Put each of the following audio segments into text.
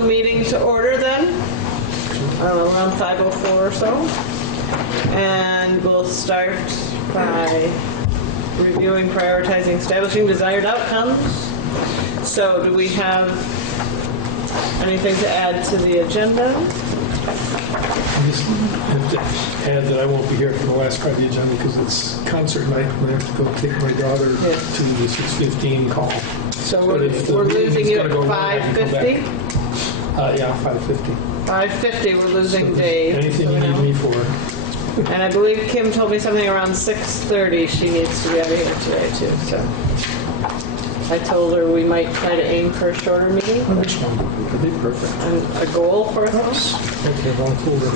the meeting to order then, around 5:04 or so. And we'll start by reviewing, prioritizing, establishing desired outcomes. So do we have anything to add to the agenda? I just have to add that I won't be here for the last part of the agenda because it's concert night and I have to go take my daughter to the 6:15 call. So we're losing you at 5:50? Yeah, 5:50. 5:50, we're losing Dave. Anything you need me for. And I believe Kim told me something around 6:30 she needs to be out of here today too. So I told her we might try to aim for a shorter meeting. Which one? Could be perfect. And a goal for us. Okay, wrong folder.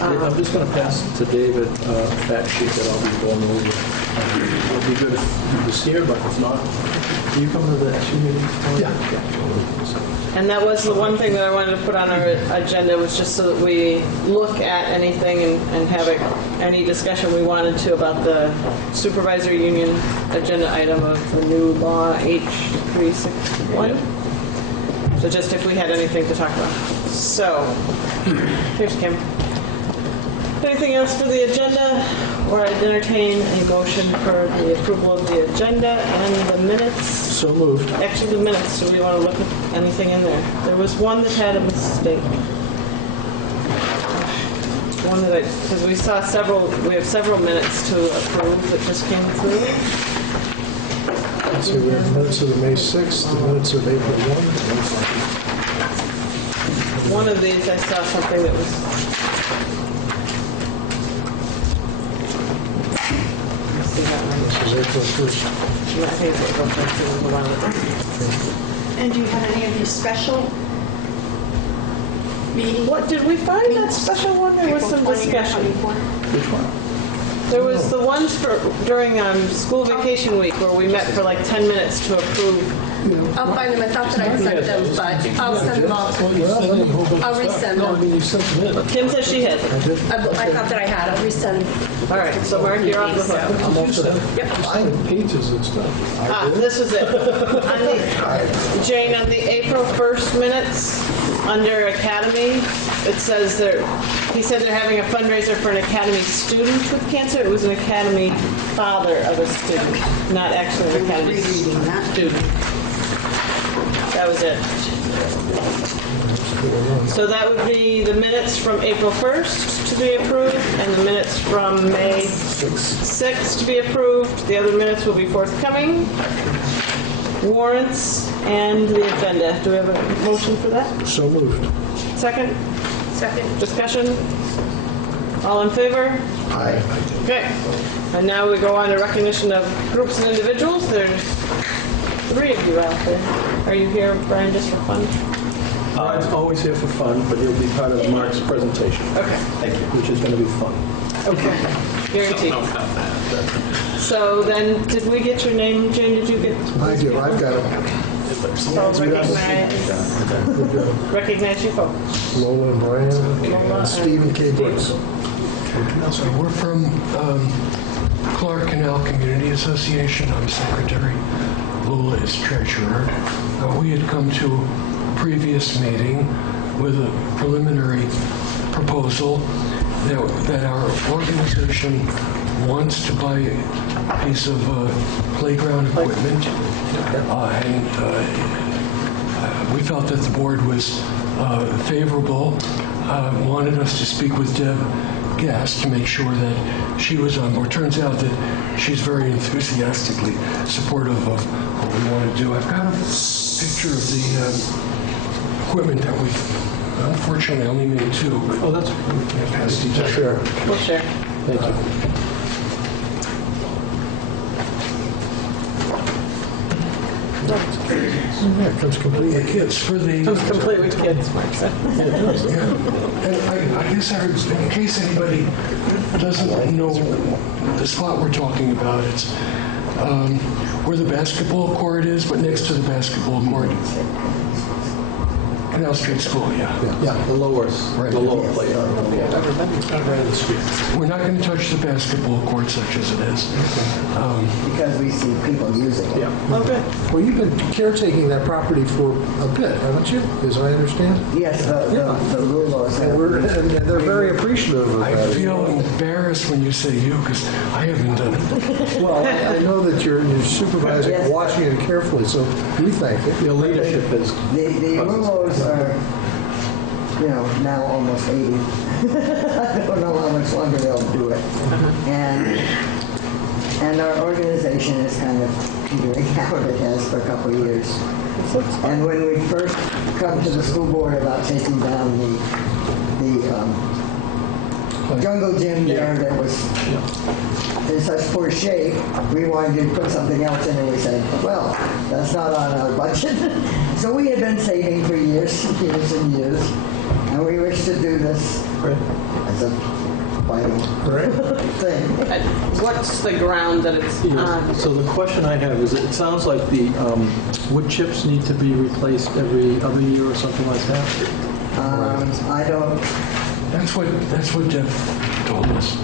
I'm just going to pass to David a fact sheet that I'll be going over. It would be good if he was here, but if not, do you come to the action meeting? Yeah. And that was the one thing that I wanted to put on our agenda, was just so that we look at anything and have any discussion we wanted to about the supervisor union agenda item of the new law H361. So just if we had anything to talk about. So, here's Kim. Anything else for the agenda? Or I'd entertain a motion for the approval of the agenda and the minutes. So moved. Actually, the minutes, do we want to look at anything in there? There was one that had a mistake. One that because we have several minutes to approve that just came through. So we have minutes of the May 6th, the minutes of April 1. One of these, I saw something that was... Let's see that one. This was April 1st. I think it's April 1st. It was the one that... And do you have any of these special meetings? What, did we find that special one? There was some discussion. Which one? There was the ones for during school vacation week where we met for like 10 minutes to approve. I'll find them. I thought that I sent them, but I'll send them all. I'll resend No, I them. mean, you sent them in. Kim says she has it. I thought that I had. I'll resend them. All right, so Mark, you're off the hook. I'm all set. Pages and stuff. This is it. Jane, on the April 1st minutes, under Academy, it says he said they're having a fundraiser for an Academy student with cancer. It was an Academy father of a student, not actually an Academy student. That was it. So that would be the minutes from April 1st to be approved, and the minutes from May 6th to be approved. The other minutes will be forthcoming. Warrants and the agenda. Do we have a motion for that? So moved. Second? Second. Discussion? All in favor? Aye. Okay. And now we go on to recognition of groups and individuals. There's 3 of you out there. Are you here, Brian, just for fun? I'm always here for fun, but you'll be part of Mark's presentation. Okay. Thank you. Which is going to be fun. Okay. Guaranteed. So then, did we get your name, Jane? Did you get? I do. I've got it. So recognize you folks. Lola and Brian and Stephen K. Brooks. So we're from Clark Canal Community Association. I'm secretary. Lola is treasurer. We had come to a previous meeting with a preliminary proposal that our organization wants to buy a piece of playground equipment. We felt that the board was favorable, wanted us to speak with Deb Gass to make sure that she was on board. Turns out that she's very enthusiastically supportive of what we want to do. I've got a picture of the equipment that we've unfortunately only made 2. Oh, that's Sure. We'll share. Thank you. Yeah, it comes complete with kids. For the It was complete with kids, Mark said. And I guess in case anybody doesn't know the spot we're talking about, it's where the basketball court is, but next to the basketball court Canal Street School, yeah. Yeah, the lower playground. It's not right on the street. We're not going to touch the basketball court such as it is. Because we see people using it. Yeah. Okay. Well, you've been caretaking that property for a bit, haven't you? As I understand. Yes, the Lulos. And they're very appreciative of I that. feel embarrassed when you say you, because I haven't done it. Well, I know that you're supervising, Yes. watching it carefully, so we thank you. Your leadership is... The Lulos are, now almost 80. I don't know how much longer they'll do it. And our organization is kind of petering out. It has for a couple of years. And when we first come to the school board about taking down the jungle gym there that was in such poor shape, we wanted to put something else in, and we said, well, that's not on our budget. So we had been saving for years and years, and we wish to do this as a final thing. And what's the ground that it's on? So the question I have is, it sounds like the wood chips need to be replaced every other year or something like that? I don't, That's what Jeff told us.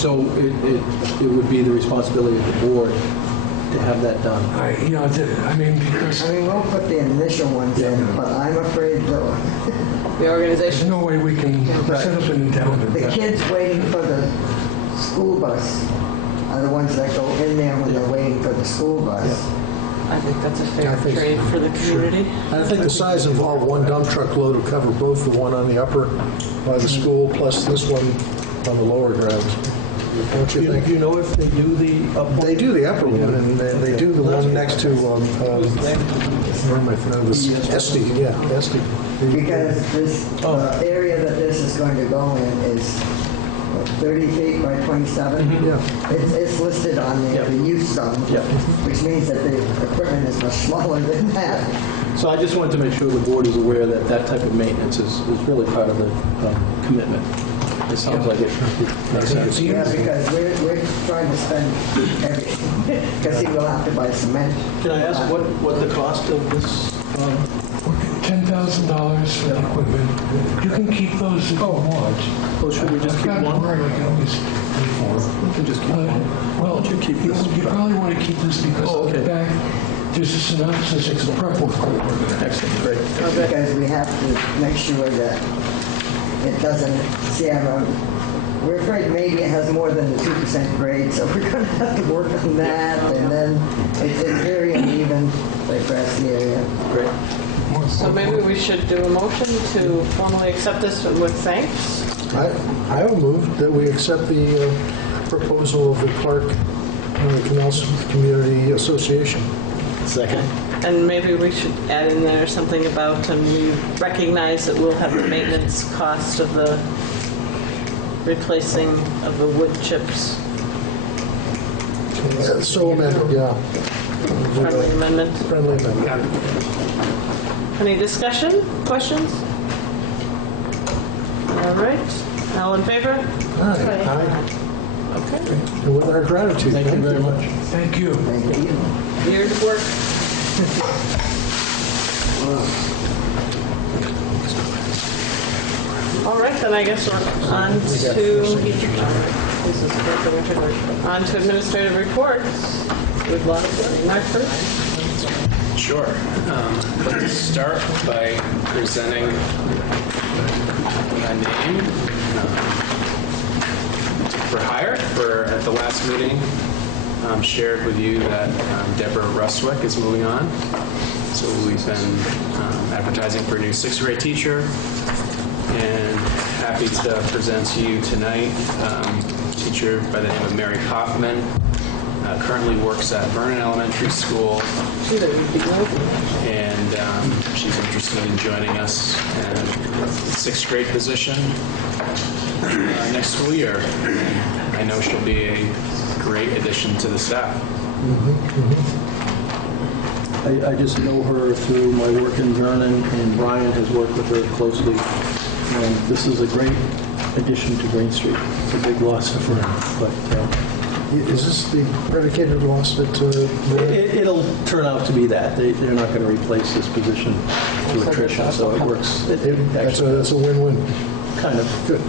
So it would be the responsibility of the board to have that done? Because we'll put the initial ones in, but I'm afraid The there's organization? no way we can set up an endowment. the kids waiting for the school bus are the ones that go in there when they're waiting for the school bus. I think that's a fair I think trade for the community. I think the size involved one dump truck load will cover both the one on the upper by the school plus this one on the lower grounds. Don't you think? Do you know if they do the up one? They do the upper one, and they do the one next to, where am I from? Esty, yeah, Esty. Because this area that this is going to go in is 30 feet by 27. Yeah. It's listed on the use zone, which means that the equipment is much smaller than that. So I just wanted to make sure the board is aware that that type of maintenance is really part of the commitment. It sounds like it makes sense. Yeah, because we're trying to spend everything. Because he will have to buy cement. Can I ask what the cost of this? $10,000 for the equipment. You can keep those if you want. Oh, should we just keep I've got one? more I can always pay for. We can just keep one. Well, Why don't you keep this? You probably want to keep this because Oh, on the okay. back, there's a synopsis of the prep work we're going to Excellent, great. Because we have to make sure that it doesn't, we're afraid maybe it has more than the 2% grade, so we're going to have to work on that. And then it's very uneven across the area. Great. So maybe we should do a motion to formally accept this with thanks. I will move that we accept the proposal of the Clark Canal Community Association. Second. And maybe we should add in there something about, and we recognize that we'll have the maintenance cost of the replacing of the wood chips. So amended, yeah. Friendly amendment. Friendly amendment. Any discussion, questions? All right, all in favor? Aye. Okay, And with our gratitude. Thank you very much. Thank you. Thank you. years of work. All right, then I guess we're on to administrative reports. Good luck. Mark first. Sure. Let's start by presenting a name for hire. At the last meeting, shared with you that Deborah Rustwick is moving on. So we've been advertising for a new sixth grade teacher, and happy to present to you tonight a teacher by the name of Mary Kaufman. Currently works at Vernon Elementary School, and she's interested in joining us in a sixth grade position next school year. I know she'll be a great addition to the staff. I just know her through my work in Vernon, and Brian has worked with her closely. And this is a great addition to Green Street. It's a big loss for her, but Is this the predicated loss that, It'll turn out to be that. They're not going to replace this position through attrition, so it works. that's a win-win? Kind of. Good.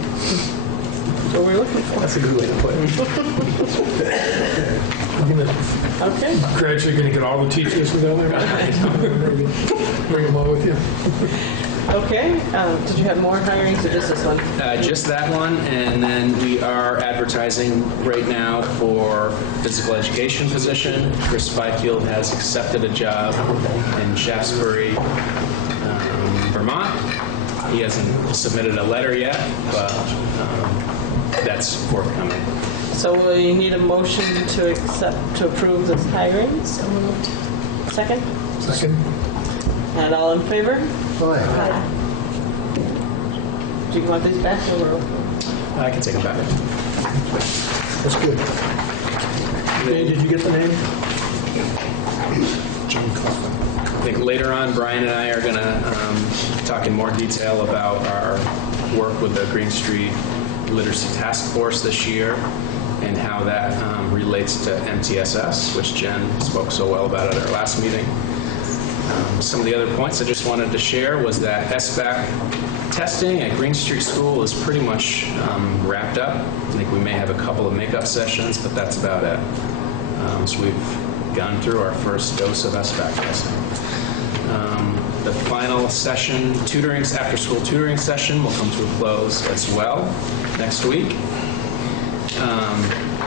What were we looking for? That's a good way to put it. Okay. Gradually going to get all the teachers from down there. Bring them all with you. Okay. Did you have more hirings or just this one? Just that one, and then we are advertising right now for physical education position. Chris Byfield has accepted a job in Shaftesbury, Vermont. He hasn't submitted a letter yet, but that's forthcoming. So we need a motion to approve this hiring. So moved. Second? Second. And all in favor? Aye. Do you want these back or? I can take it back. That's good. Dave, did you get the name? John Coughlin. I think later on, Brian and I are going to talk in more detail about our work with the Green Street Literacy Task Force this year and how that relates to MTSS, which Jen spoke so well about at our last meeting. Some of the other points I just wanted to share was that SBAC testing at Green Street School is pretty much wrapped up. I think we may have a couple of makeup sessions, but that's about it. So we've gone through our first dose of SBAC testing. The final session, after-school tutoring session, will come to a close as well next week.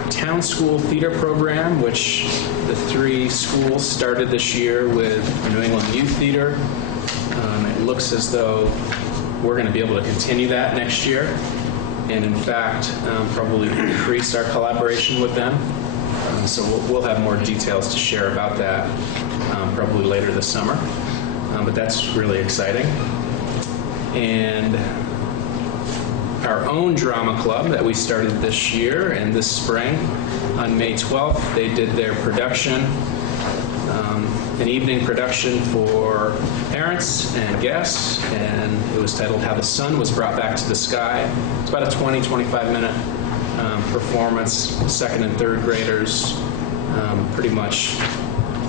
Town School Theater Program, which the 3 schools started this year with New England Youth Theater. It looks as though we're going to be able to continue that next year, and in fact, probably increase our collaboration with them. So we'll have more details to share about that probably later this summer. But that's really exciting. And our own drama club that we started this year and this spring, on May 12th, they did their production, an evening production for parents and guests, and it was titled How the Sun Was Brought Back to the Sky. It's about a 20-25 minute performance, 2nd and 3rd graders, pretty much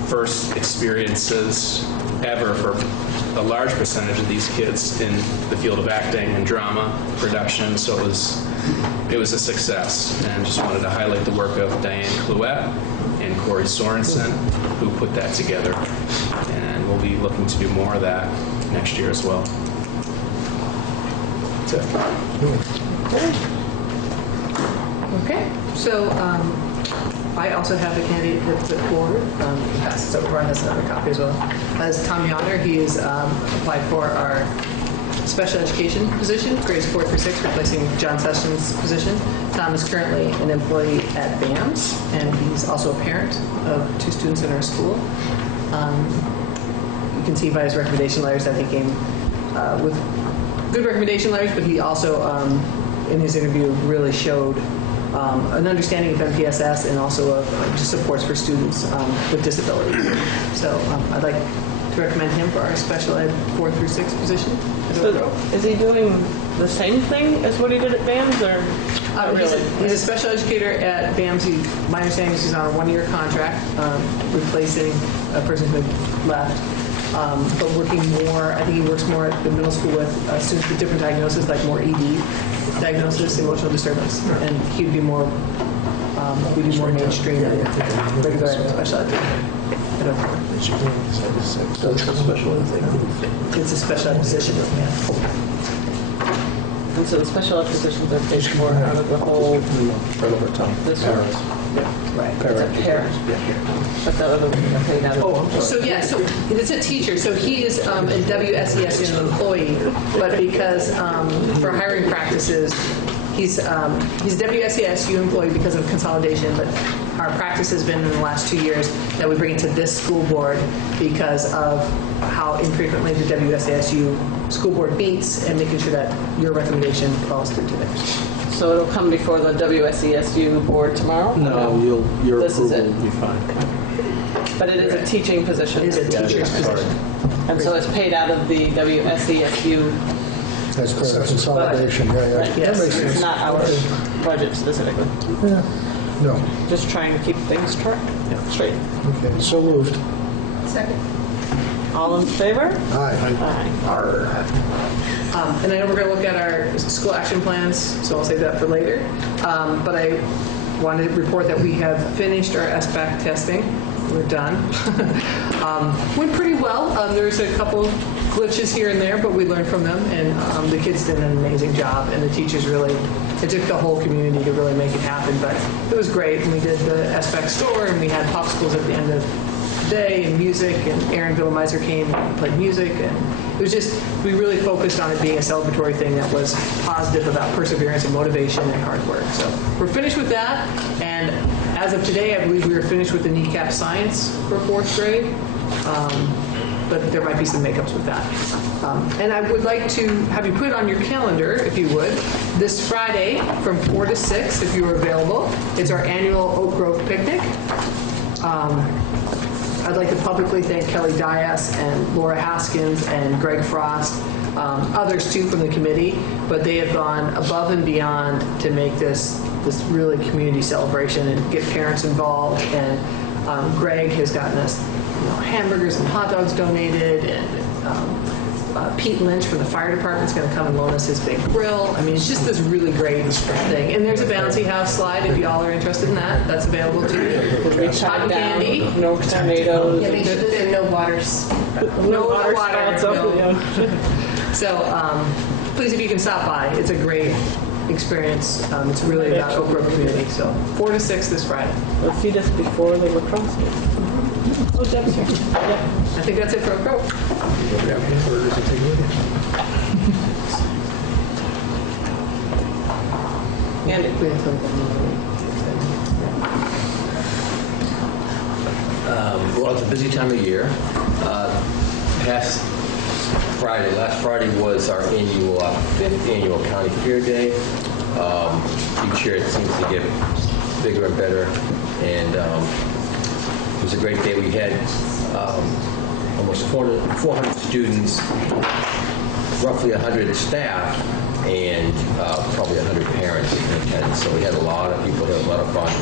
first experiences ever for a large percentage of these kids in the field of acting and drama production, so it was a success, and just wanted to highlight the work of Diane Clouette and Corey Sorensen, who put that together, and we'll be looking to do more of that next year as well. That's it. Okay, so I also have a candidate that's at forward. Passes over. Brian has another copy as well. As Tom Yonder, he has applied for our special education position, grades 4 through 6, replacing John Sessions' position. Tom is currently an employee at BAMS, and he's also a parent of 2 students in our school. You can see by his recommendation letters that he came with good recommendation letters, but he also, in his interview, really showed an understanding of MPSS and also of just supports for students with disabilities. So I'd like to recommend him for our special ed 4 through 6 position. So is he doing the same thing as what he did at BAMS, or not really? He's a special educator at BAMS. My understanding is he's on a 1-year contract, replacing a person who had left. But working more, I think he works more at the middle school with students with different diagnoses, like more ED diagnosis, emotional disturbance, and he'd be more, we do more mainstream than regular special ed. So it's a special ed thing. It's a special ed position, yeah. And so the special ed positions are paid for out of the whole, Right over time. this one? Right. It's a parent. But the other ones are paid out of the Oh, so yeah, so it's a teacher. So he is a WSESU employee, but because for hiring practices, he's a WSESU employee because of consolidation, but our practice has been in the last 2 years that we bring it to this school board because of how infrequently the WSASU school board meets and making sure that your recommendation falls through to theirs. So it'll come before the WSESU board tomorrow? No, your This is approval it. will be fine. But it is a teaching position? It is a teacher's position. And so it's paid out of the WSESU That's correct. Consolidation, yeah. Right, That makes yes, it's sense. not our budget specifically. Yeah. No. Just trying to keep things straight. Okay, so moved. Second. All in favor? Aye. And I know we're going to look at our school action plans, so I'll save that for later. But I wanted to report that we have finished our SBAC testing. We're done. Went pretty well. There's a couple glitches here and there, but we learned from them, and the kids did an amazing job, and the teachers really, it took the whole community to really make it happen, but it was great. And we did the SBAC store, and we had popsicles at the end of the day, and music, and Aaron Villamizer came and played music, and it was just, we really focused on it being a celebratory thing that was positive about perseverance and motivation and hard work. So we're finished with that, and as of today, I believe we are finished with the kneecap science for 4th grade. But there might be some makeups with that. And I would like to have you put on your calendar, if you would, this Friday from 4 to 6, if you are available. It's our annual Oak Grove picnic. I'd like to publicly thank Kelly Dias and Laura Haskins and Greg Frost, others too from the committee, but they have gone above and beyond to make this really community celebration and get parents involved. And Greg has gotten us hamburgers and hot dogs donated, and Pete Lynch from the fire department is going to come and loan us his big grill. I mean, it's just this really great thing. And there's a bouncy house slide if y'all are interested in that. That's available too. Cotton candy. No tornadoes. Yeah, make sure that there are no waters. No water spouts no. up. So please, if you can stop by, it's a great experience. It's really about Oak Grove community. So 4 to 6 this Friday. They'll feed us before the lacrosse game. Oh, Deb's here. Yeah. I think that's it for Oak Grove. Andy. Well, it's a busy time of year. Last Friday was our 5th annual County Fair Day. Each year it seems to get bigger and better, and it was a great day. We had almost 400 students, roughly 100 staff, and probably 100 parents in attendance. So we had a lot of people, had a lot of fun.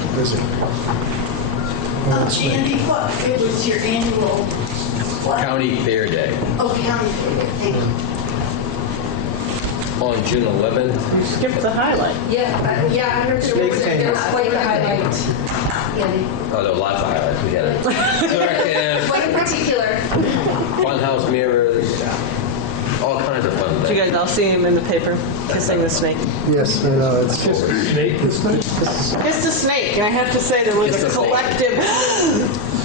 Andy, it was your annual what? County Fair Day. Oh, County Fair Day. Thank you. On June 11th. You skipped the highlight. Yeah, I heard there was quite a highlight. Andy. Oh, there were lots of highlights. We had a circus, What in particular? funhouse mirrors, all kinds of fun Did you things. guys all see him in the paper kissing the snake? Yes, I know, it's Snake, this night? Kissed the snake. And I have to say there was Kissed a the snake. collective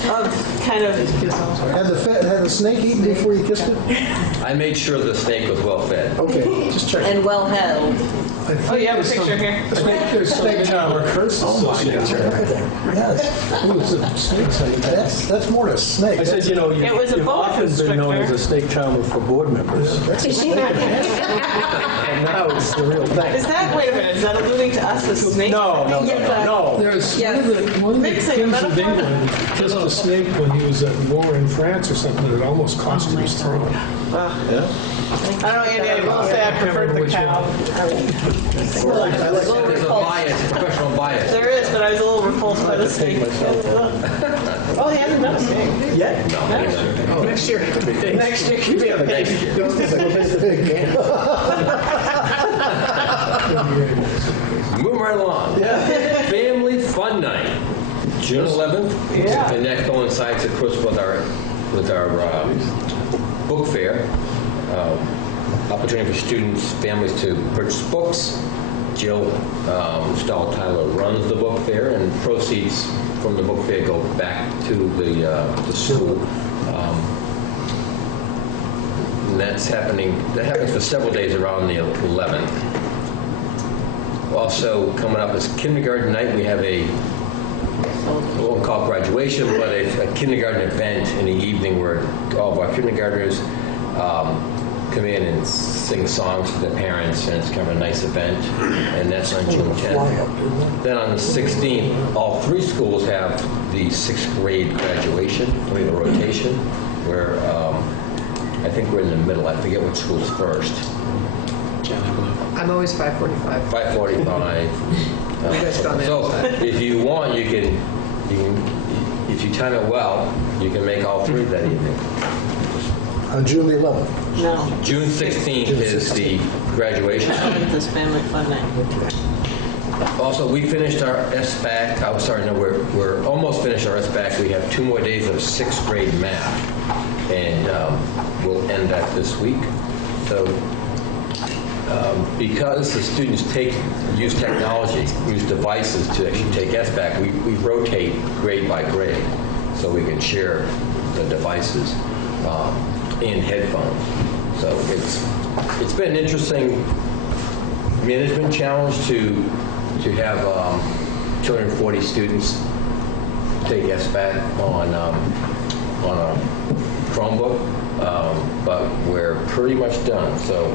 of kind of. Had the snake eaten before you kissed it? I made sure the snake was well fed. Okay, just check. And well held. Oh, you have a picture here. I think there's snake charmer curse associated with it. Yes, Ooh, it's a snake site. that's more than a snake. I said, It was a you've boa often been known constrictor. as a snake charmer for board members. And now it's the real thing. Is that, wait a minute, is that alluding to us as snake? No. There's One of the Mixing kings of metaphor. England kissed a snake when he was at war in France or something, and it almost cost him his throne. I don't know, Andy, I will say I preferred the cow. There's a bias, professional bias. There is, but I was a little repulsed by the snake. Oh, he hasn't done a snake. yet. No, Next year. Next year could be a pig. Moving right along. Family Fun Night, June 11th. Yeah. And that coincides, of course, with our book fair. Opportunity for students, families to purchase books. Jill Stahl-Tyler runs the book fair, and proceeds from the book fair go back to the school. And that happens for several days around the 11th. Also coming up is kindergarten night. We have I won't call it graduation, but a kindergarten event in the evening where all of our kindergartners come in and sing songs to their parents, and it's kind of a nice event. And that's on June 10th. Then on the 16th, all 3 schools have the 6th grade graduation. We have a rotation where I think we're in the middle. I forget which school's first. I'm always 5:45. 5:45. You guys found the So other side. if you want, you can, if you time it well, you can make all three that evening. On June the 11th. No, June 16th is the graduation. this family fun night. Also, we finished our SBAC. I'm sorry, no, we're almost finished our SBAC. We have 2 more days of 6th grade math, and we'll end that this week. So, because the students use technology, use devices to actually take SBAC, we rotate grade by grade, so we can share the devices and headphones. So it's been an interesting management challenge to have 240 students take SBAC on a Chromebook, but we're pretty much done. So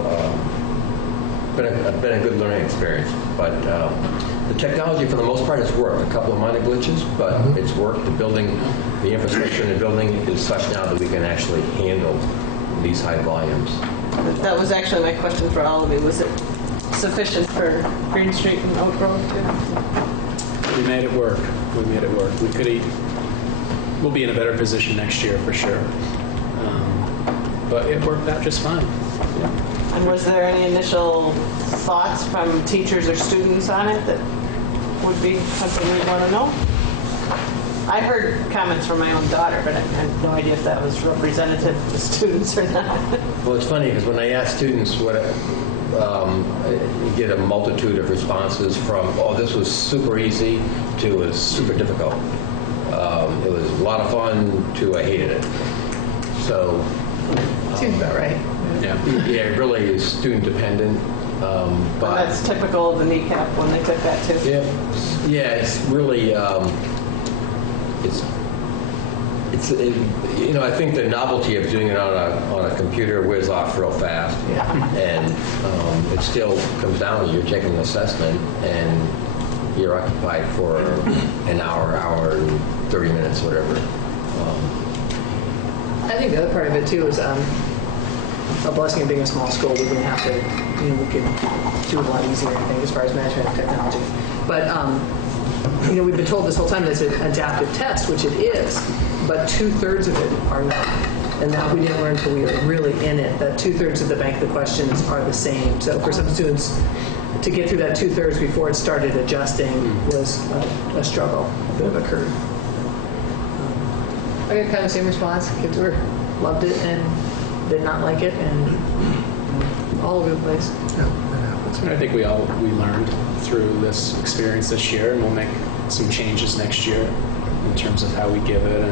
been a good learning experience. But the technology, for the most part, has worked. A couple of minor glitches, but it's worked. The infrastructure in the building is such now that we can actually handle these high volumes. That was actually my question for all of you. Was it sufficient for Green Street and Oak Grove too? We made it work. We'll be in a better position next year for sure. But it worked out just fine. And was there any initial thoughts from teachers or students on it that would be something we'd want to know? I heard comments from my own daughter, but I had no idea if that was representative of the students or not. Well, it's funny because when I ask students what, you get a multitude of responses from, oh, this was super easy to it was super difficult. It was a lot of fun to I hated it. So. Seems about right. Yeah, it really is student dependent. But that's typical of the kneecap when they took that too. Yeah, it's really, I think the novelty of doing it on a computer wears off real fast. Yeah. And it still comes down to you're taking an assessment and you're occupied for an hour and 30 minutes, whatever. I think the other part of it too is a blessing of being a small school. We didn't have to, we could do it a lot easier, I think, as far as management of technology. But, we've been told this whole time that it's an adaptive test, which it is, but 2/3 of it are not. And that we didn't learn until we were really in it, that 2/3 of the bank of the questions are the same. So for some students, to get through that 2/3 before it started adjusting was a struggle, a bit of a curve. I got kind of the same response. Kids loved it and did not like it, and all over the place. And I think we learned through this experience this year, and we'll make some changes next year in terms of how we give it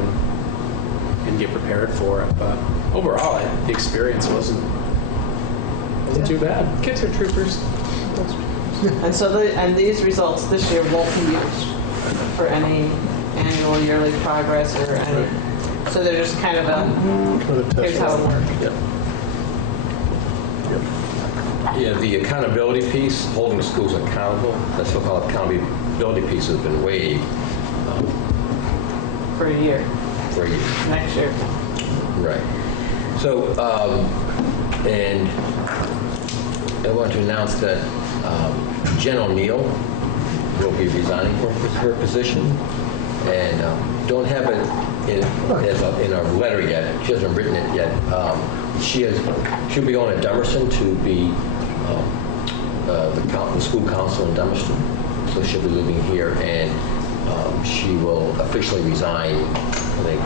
and get prepared for it. But overall, the experience wasn't too bad. Kids are troopers. And so these results this year won't be used for any annual yearly progress or any. So they're just kind of here's how it works. Yep. Yeah, the accountability piece, holding schools accountable, that so-called accountability piece has been waived For a year. for years. Next year. Right. So, and I want to announce that Jen O'Neill will be resigning from her position, and don't have it in our letter yet. She hasn't written it yet. She'll be going to Dummerston to be the school council in Dummerston. So she'll be living here, and she will officially resign, I think,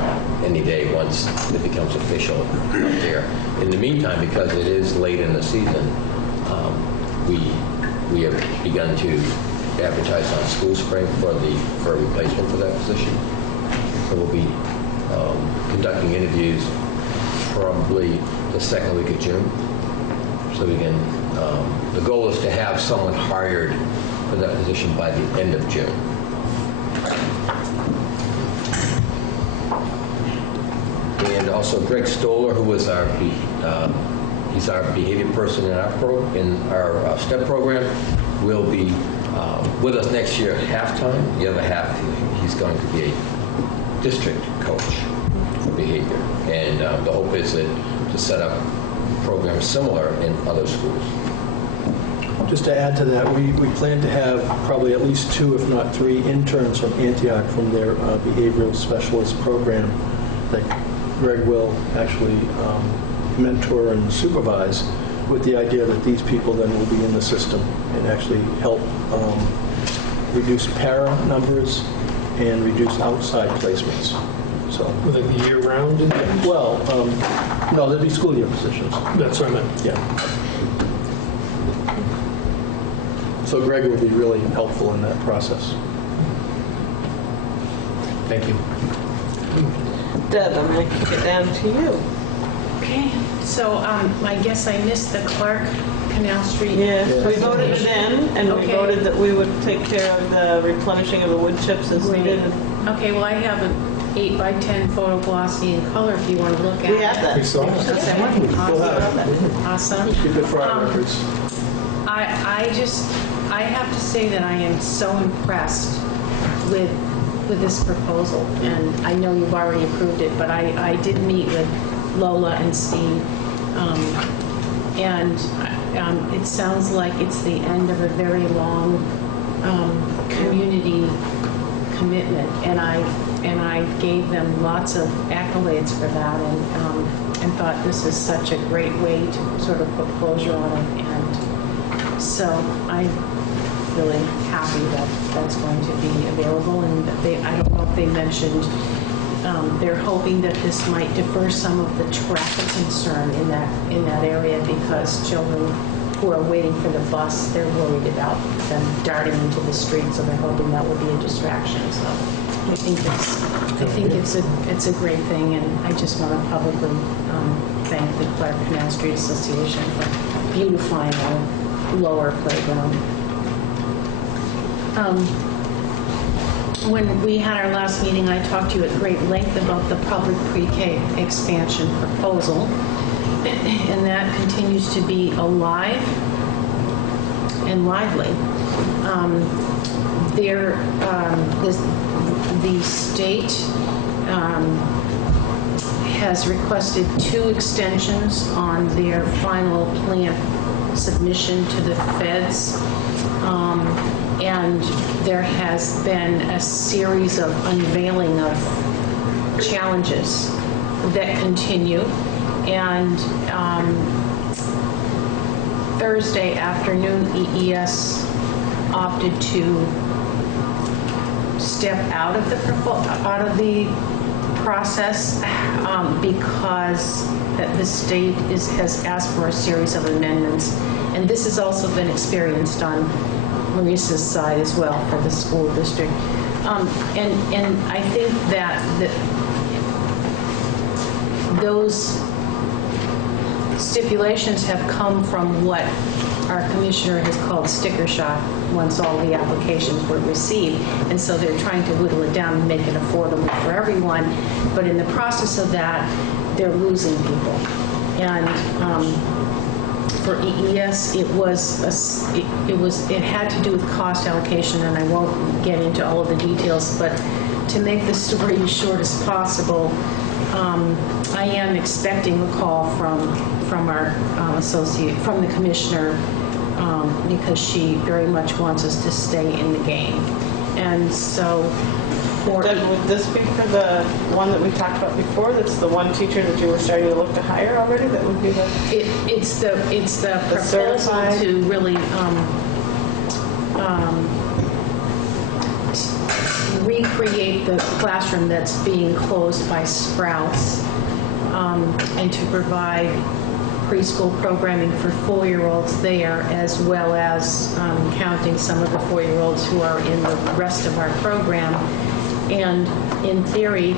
any day once it becomes official up there. In the meantime, because it is late in the season, we have begun to advertise on School Spring for a replacement for that position. So we'll be conducting interviews probably the second week of June. So we can, the goal is to have someone hired for that position by the end of June. And also Greg Stoller, who was he's our behavior person in our STEP program, will be with us next year at halftime. The other half, he's going to be a district coach for behavior. And the hope is to set up programs similar in other schools. Just to add to that, we plan to have probably at least 2, if not 3, interns from Antioch from their behavioral specialist program that Greg will actually mentor and supervise, with the idea that these people then will be in the system and actually help reduce para numbers and reduce outside placements. So, Will they be year-round? well, no, they'll be school year positions. That's what I meant. Yeah. So Greg will be really helpful in that process. Thank you. Deb, I'm going to kick it down to you. Okay, so I guess I missed the Clark Canal Street. Yes, we voted it in, and we Okay. voted that we would take care of the replenishing of the wood chips as needed. Okay, well, I have an 8x10 photo glossy in color if you want to look at it. We have that. We saw it. Okay, awesome. Keep it for our records. I have to say that I am so impressed with this proposal, and I know you've already approved it, but I did meet with Lola and Steve, and it sounds like it's the end of a very long community commitment, and I gave them lots of accolades for that, and thought this is such a great way to sort of put closure on it, and so I'm really happy that that's going to be available, and I don't know if they mentioned they're hoping that this might defer some of the traffic concern in that area, because children who are waiting for the bus, they're worried about them darting into the street, so they're hoping that will be a distraction. So I think it's a great thing, and I just want to publicly thank the Clark Canal Street Association for beautifying our lower playground. When we had our last meeting, I talked to you at great length about the public pre-K expansion proposal, and that continues to be alive and lively. The state has requested 2 extensions on their final plan submission to the feds. And there has been a series of unveiling of challenges that continue. And Thursday afternoon, EES opted to step out of the process because the state has asked for a series of amendments. And this has also been experienced on Maurice's side as well for the school district. And I think that those stipulations have come from what our commissioner has called sticker shock once all the applications were received. And so they're trying to whittle it down and make it affordable for everyone. But in the process of that, they're losing people. And for EES, it had to do with cost allocation, and I won't get into all of the details, but to make the story as short as possible, I am expecting a call from our from the commissioner, because she very much wants us to stay in the game. And so Then would this be for the one that we talked about before? That's the one teacher that you were starting to look to hire already? That would be the... It's the proposal certified? to really recreate the classroom that's being closed by Sprouts, and to provide preschool programming for 4-year-olds there, as well as counting some of the 4-year-olds who are in the rest of our program, and in theory,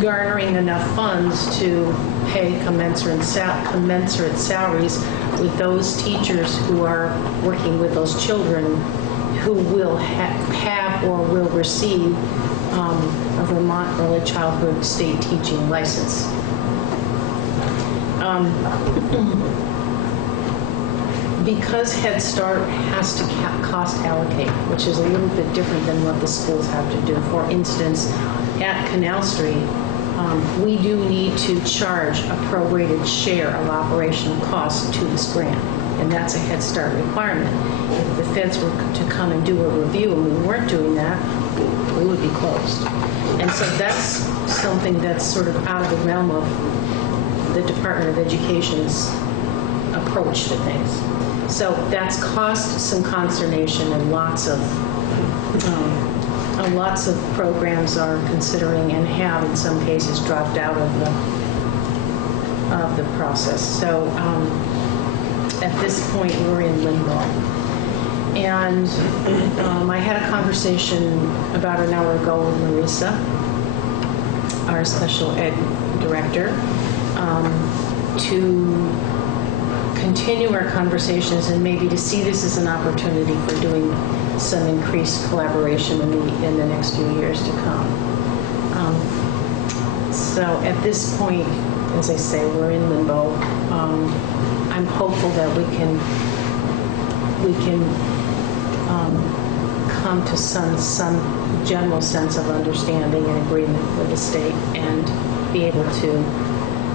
garnering enough funds to pay commensurate salaries with those teachers who are working with those children who will have or will receive a Vermont Early Childhood State Teaching License. Because Head Start has to cost allocate, which is a little bit different than what the schools have to do. For instance, at Canal Street, we do need to charge a prorated share of operational costs to this grant. and that's a Head Start requirement. If the feds were to come and do a review and we weren't doing that, we would be closed. And so that's something that's sort of out of the realm of the Department of Education's approach to things. So that's caused some consternation, and lots of programs are considering and have in some cases dropped out of the process. So at this point we're in limbo. And I had a conversation about an hour ago with Marisa, our special ed director, to continue our conversations and maybe to see this as an opportunity for doing some increased collaboration in the next few years to come. So at this point, as I say, we're in limbo. I'm hopeful that we can come to some general sense of understanding and agreement with the state and be able to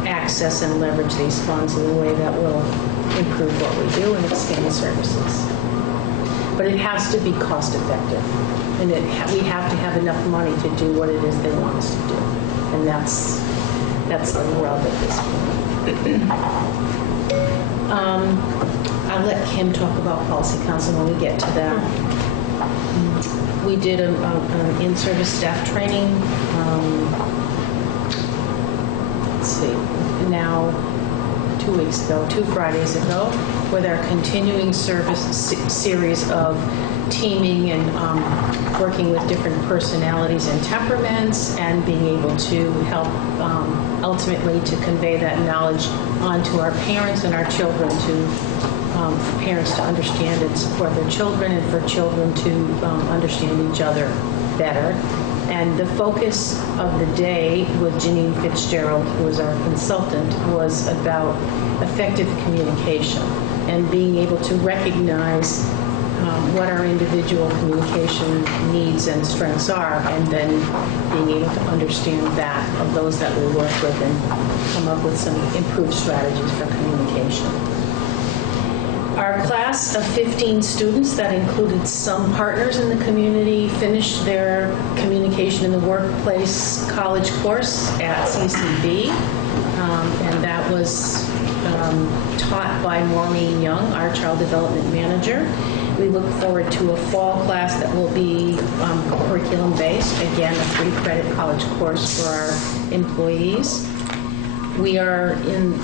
access and leverage these funds in a way that will improve what we do and expand services. But it has to be cost effective, and we have to have enough money to do what it is they want us to do, and that's the rub at this point. I'll let Kim talk about policy council when we get to that. We did an in-service staff training. Let's see, now 2 weeks ago, 2 Fridays ago, with our continuing service series of teaming and working with different personalities and temperaments, and being able to help ultimately to convey that knowledge onto our parents and our children, to for parents to understand and support their children, and for children to understand each other better. And the focus of the day with Janine Fitzgerald, who was our consultant, was about effective communication and being able to recognize what our individual communication needs and strengths are, and then being able to understand that of those that we work with and come up with some improved strategies for communication. Our class of 15 students that included some partners in the community finished their communication in the workplace college course at CCB, and that was taught by Maureen Young, our child development manager. We look forward to a fall class that will be curriculum-based, again, a 3-credit college course for our employees. We are in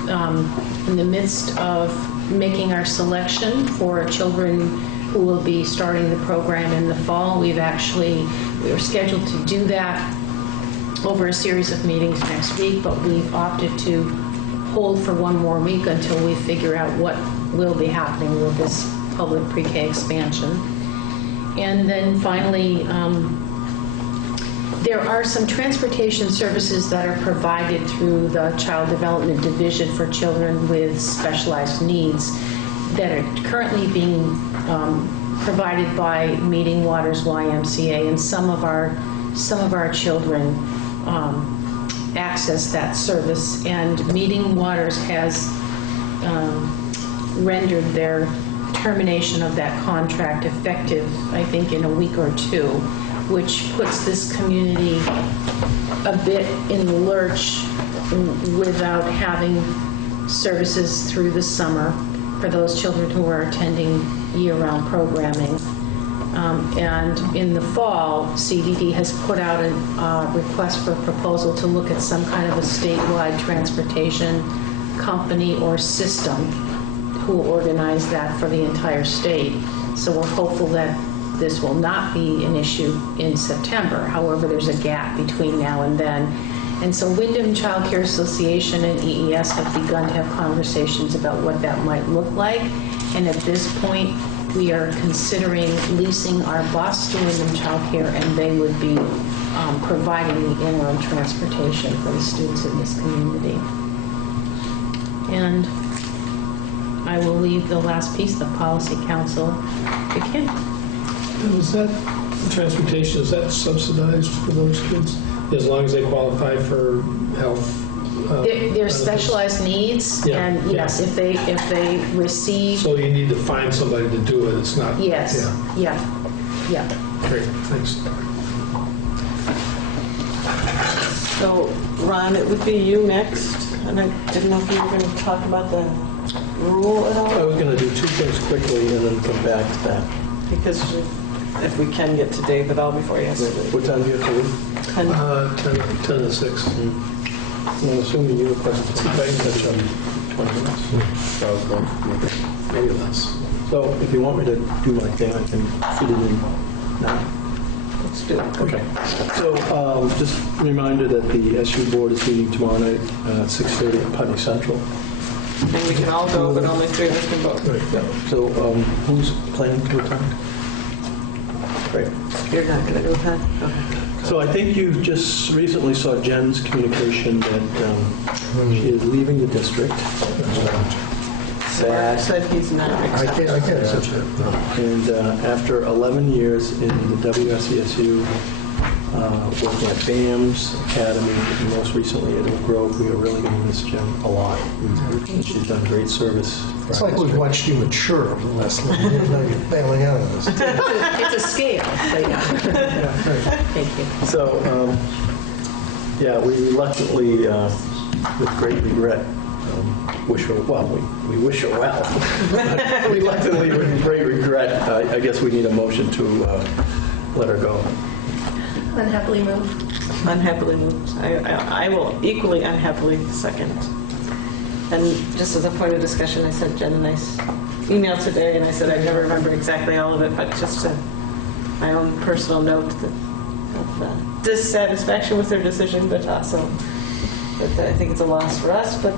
the midst of making our selection for children who will be starting the program in the fall. We are scheduled to do that over a series of meetings next week, but we've opted to hold for 1 more week until we figure out what will be happening with this public pre-K expansion. And then finally, there are some transportation services that are provided through the Child Development Division for children with specialized needs that are currently being provided by Meeting Waters YMCA, and some of our children access that service. And Meeting Waters has rendered their termination of that contract effective, I think, in a week or 2, which puts this community a bit in the lurch without having services through the summer for those children who are attending year-round programming. And in the fall, CDD has put out a request for a proposal to look at some kind of a statewide transportation company or system who will organize that for the entire state. So we're hopeful that this will not be an issue in September. However, there's a gap between now and then. And so Wyndham Child Care Association and EES have begun to have conversations about what that might look like. And at this point, we are considering leasing our bus to Wyndham Child Care, and they would be providing the interim transportation for the students in this community. And I will leave the last piece, the Policy Council, to Kim. Is that transportation, is that subsidized for those kids as long as they qualify for health They're specialized needs, Yeah, and yes, if they receive, So you need to find somebody to do it, it's not... yes, Yeah, yeah. great, thanks. So, Ron, it would be you next, and I didn't know if you were going to talk about the rule at I all, was going to do two things quickly and then come back to that. because if we can get to David all before he has to leave. What time do you have to leave? 10. 10 to 6. I'm assuming you requested to catch up 20 minutes. Maybe less. So if you want me to do my thing, I can fit it in now. Let's do it. Okay. So just a reminder that the SU board is meeting tomorrow night at 6:30 at Putney Central. And we can all go, but only 3 of us can vote. So who's planning to attend? Great. You're not going to go, huh? Okay. So I think you just recently saw Jen's communication that she is leaving the district. Mark said he's not I accepting. can't accept that. No. And after 11 years in the WSESU, working at BAM's Academy, and most recently at Oak Grove, we are really going to miss Jen a lot. And she's done great service. for It's our like we've district. watched you mature over the last 11 years. Now you're bailing out of this. It's a scale, so yeah. Thank you. So, yeah, we reluctantly, with great regret, wish her well. We wish her well. Reluctantly, with great regret, I guess we need a motion to let her go. Unhappily moved. Unhappily moved. I will equally unhappily second. And just as a point of discussion, I sent Jen a nice email today, and I said I never remember exactly all of it, but just my own personal note of dissatisfaction with her decision, but also that I think it's a loss for us, but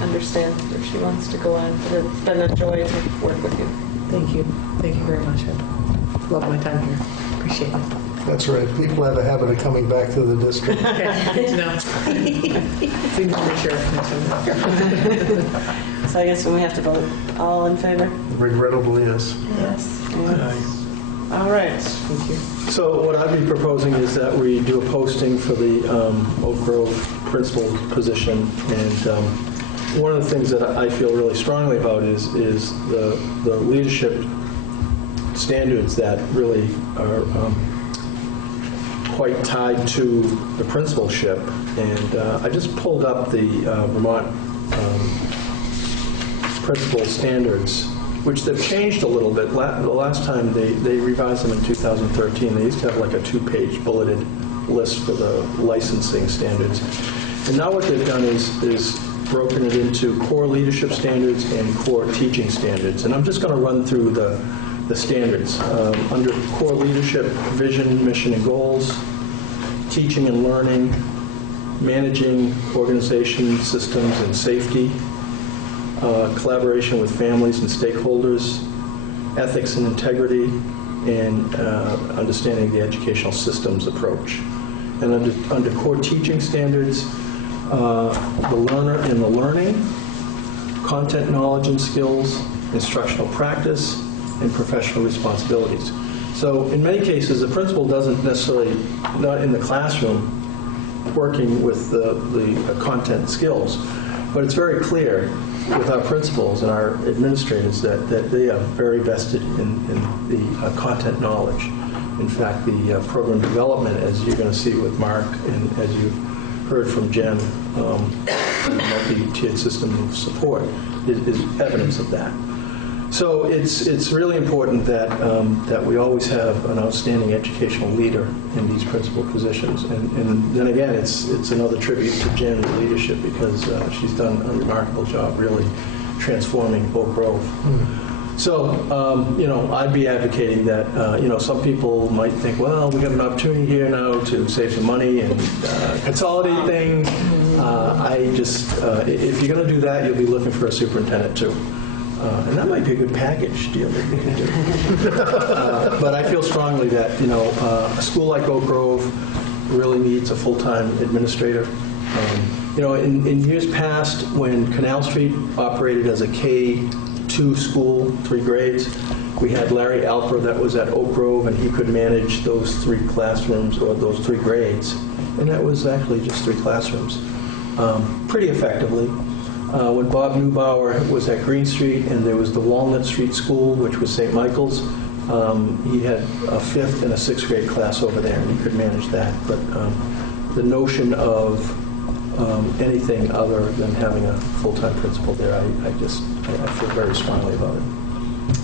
understand if she wants to go on. But it's been a joy to work with you. Thank you. Thank you very much. I love my time here. Appreciate it. That's right. People have a habit of coming back to the district. Okay, good to know. We will make sure next time. So I guess we have to vote. All in favor? Regrettably, yes. Yes. All right. Thank you. So what I'd be proposing is that we do a posting for the Oak Grove principal position, and one of the things that I feel really strongly about is the leadership standards that really are quite tied to the principalship. And I just pulled up the Vermont principal standards, which they've changed a little bit. The last time they revised them in 2013, they used to have like a 2-page bulleted list for the licensing standards. And now what they've done is broken it into core leadership standards and core teaching standards. And I'm just going to run through the standards. Under core leadership, vision, mission, and goals, teaching and learning, managing organization systems and safety, collaboration with families and stakeholders, ethics and integrity, and understanding the educational systems approach. And under core teaching standards, the learner and the learning, content knowledge and skills, instructional practice, and professional responsibilities. So in many cases, the principal doesn't necessarily, not in the classroom, working with the content skills, but it's very clear with our principals and our administrators that they are very vested in the content knowledge. In fact, the program development, as you're going to see with Mark and as you've heard from Jen, multi-tiered system of support is evidence of that. So it's really important that we always have an outstanding educational leader in these principal positions. And then again, it's another tribute to Jen's leadership because she's done a remarkable job really transforming Oak Grove. So, I'd be advocating that, some people might think, well, we have an opportunity here now to save some money and consolidate things. If you're going to do that, you'll be looking for a superintendent too. And that might be a good package deal that we can do. But I feel strongly that, a school like Oak Grove really needs a full-time administrator. In years past, when Canal Street operated as a K-2 school, 3 grades, we had Larry Alper that was at Oak Grove, and he could manage those 3 classrooms or those 3 grades. And that was actually just 3 classrooms. pretty effectively. When Bob Neubauer was at Green Street and there was the Walnut Street School, which was St. Michael's, he had a 5th and a 6th grade class over there, and he could manage that. But the notion of anything other than having a full-time principal there, I feel very strongly about it.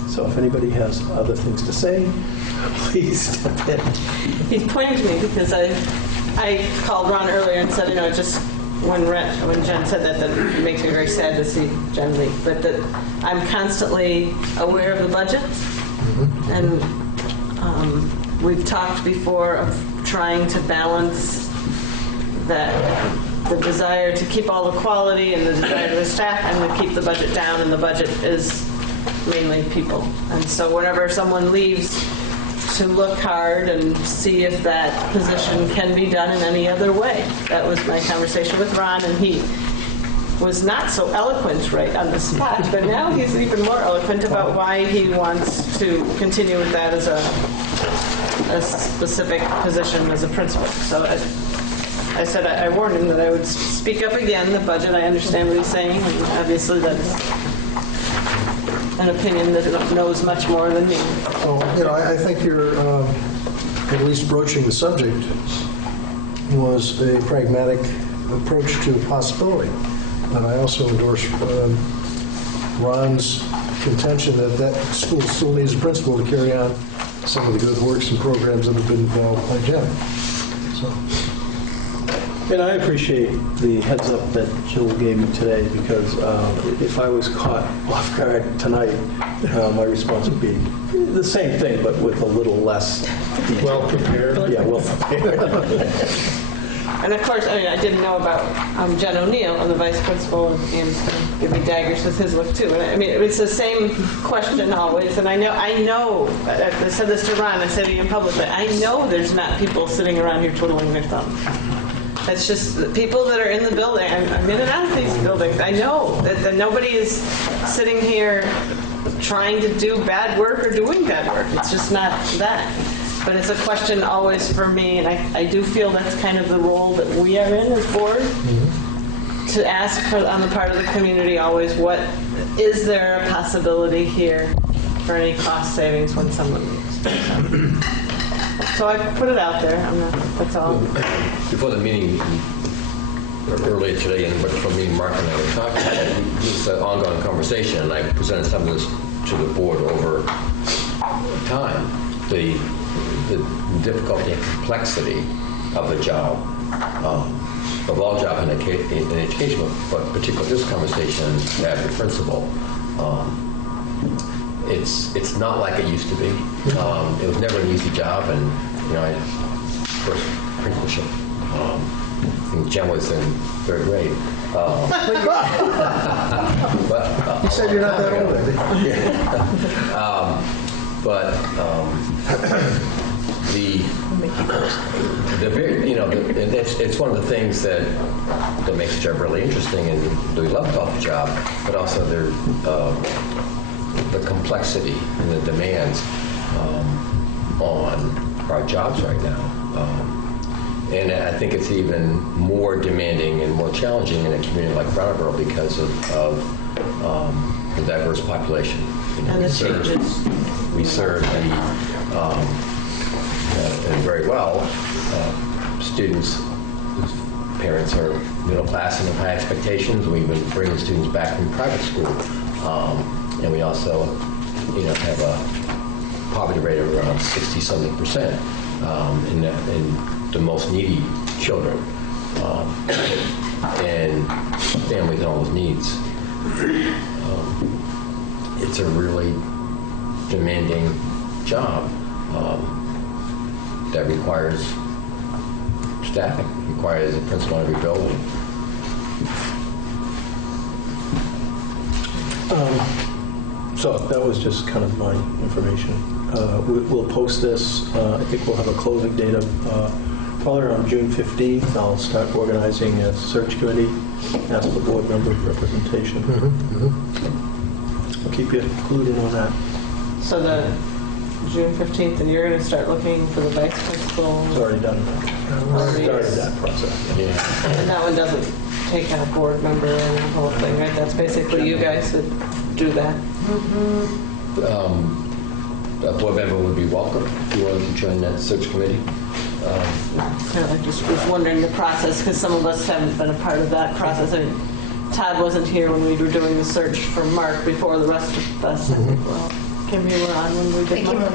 So if anybody has other things to say, please step in. He's pointing to me because I called Ron earlier and said, just when Jen said that it makes me very sad to see Jen leave, but that I'm constantly aware of the budget, and we've talked before of trying to balance the desire to keep all the quality and the desire of the staff and to keep the budget down, and the budget is mainly people. And so whenever someone leaves, to look hard and see if that position can be done in any other way. That was my conversation with Ron, and he was not so eloquent right on the spot, but now he's even more eloquent about why he wants to continue with that as a specific position as a principal. So I said I warned him that I would speak up again. The budget, I understand what he's saying, and obviously that's an opinion that knows much more than me. Well, I think you're at least broaching the subject was a pragmatic approach to a possibility. And I also endorse Ron's contention that that school still needs a principal to carry on some of the good works and programs that have been developed by Jen. So. And I appreciate the heads up that Jill gave me today, because if I was caught off guard tonight, my response would be the same thing, but with a little less Well prepared. Yeah, well prepared. And of course, I didn't know about Jen O'Neill and the vice principal, and give me daggers with his look too. And it's the same question always. And I know. I said this to Ron. I said it in public, but I know there's not people sitting around here twiddling their thumbs. It's just the people that are in the building. I'm in and out of these buildings. I know that nobody is sitting here trying to do bad work or doing bad work. It's just not that. But it's a question always for me, and I do feel that's kind of the role that we are in as board, to ask on the part of the community always, what is there a possibility here for any cost savings when someone leaves? So I put it out there. That's all. Before the meeting earlier today, and before me, Mark and I were talking, it was an ongoing conversation, and I presented some of this to the board over time. The difficulty and complexity of the job, of all jobs in education, but particularly this conversation as the principal. It's not like it used to be. It was never an easy job, and first principalship. I think Jen was in 3rd grade. But, You said you're not that old, Andy. it's one of the things that makes the job really interesting, and we love about the job, but also the complexity and the demands on our jobs right now. And I think it's even more demanding and more challenging in a community like Brattleboro because of the diverse population. And the changes. We serve and very well students whose parents are middle class and have high expectations. We've been bringing students back from private school, and we also, have a poverty rate of around 60-something% in the most needy children and families and all those needs. It's a really demanding job that requires staffing, requires a principal in every building. So that was just kind of my information. We'll post this. I think we'll have a closing date of probably around June 15th. I'll start organizing a search committee, ask the board members representation. I'll keep you included on that. So the June 15th, and you're going to start looking for the vice principal. It's already done. Started that process. Yeah. And that one doesn't take out a board member and the whole thing, right? That's basically you guys that do that. A board member would be welcome if you wanted to join that search committee. I just was wondering the process, because some of us haven't been a part of that process. I mean, Todd wasn't here when we were doing the search for Mark before the rest of us. I think, well, Kim, you were on when we did Mark.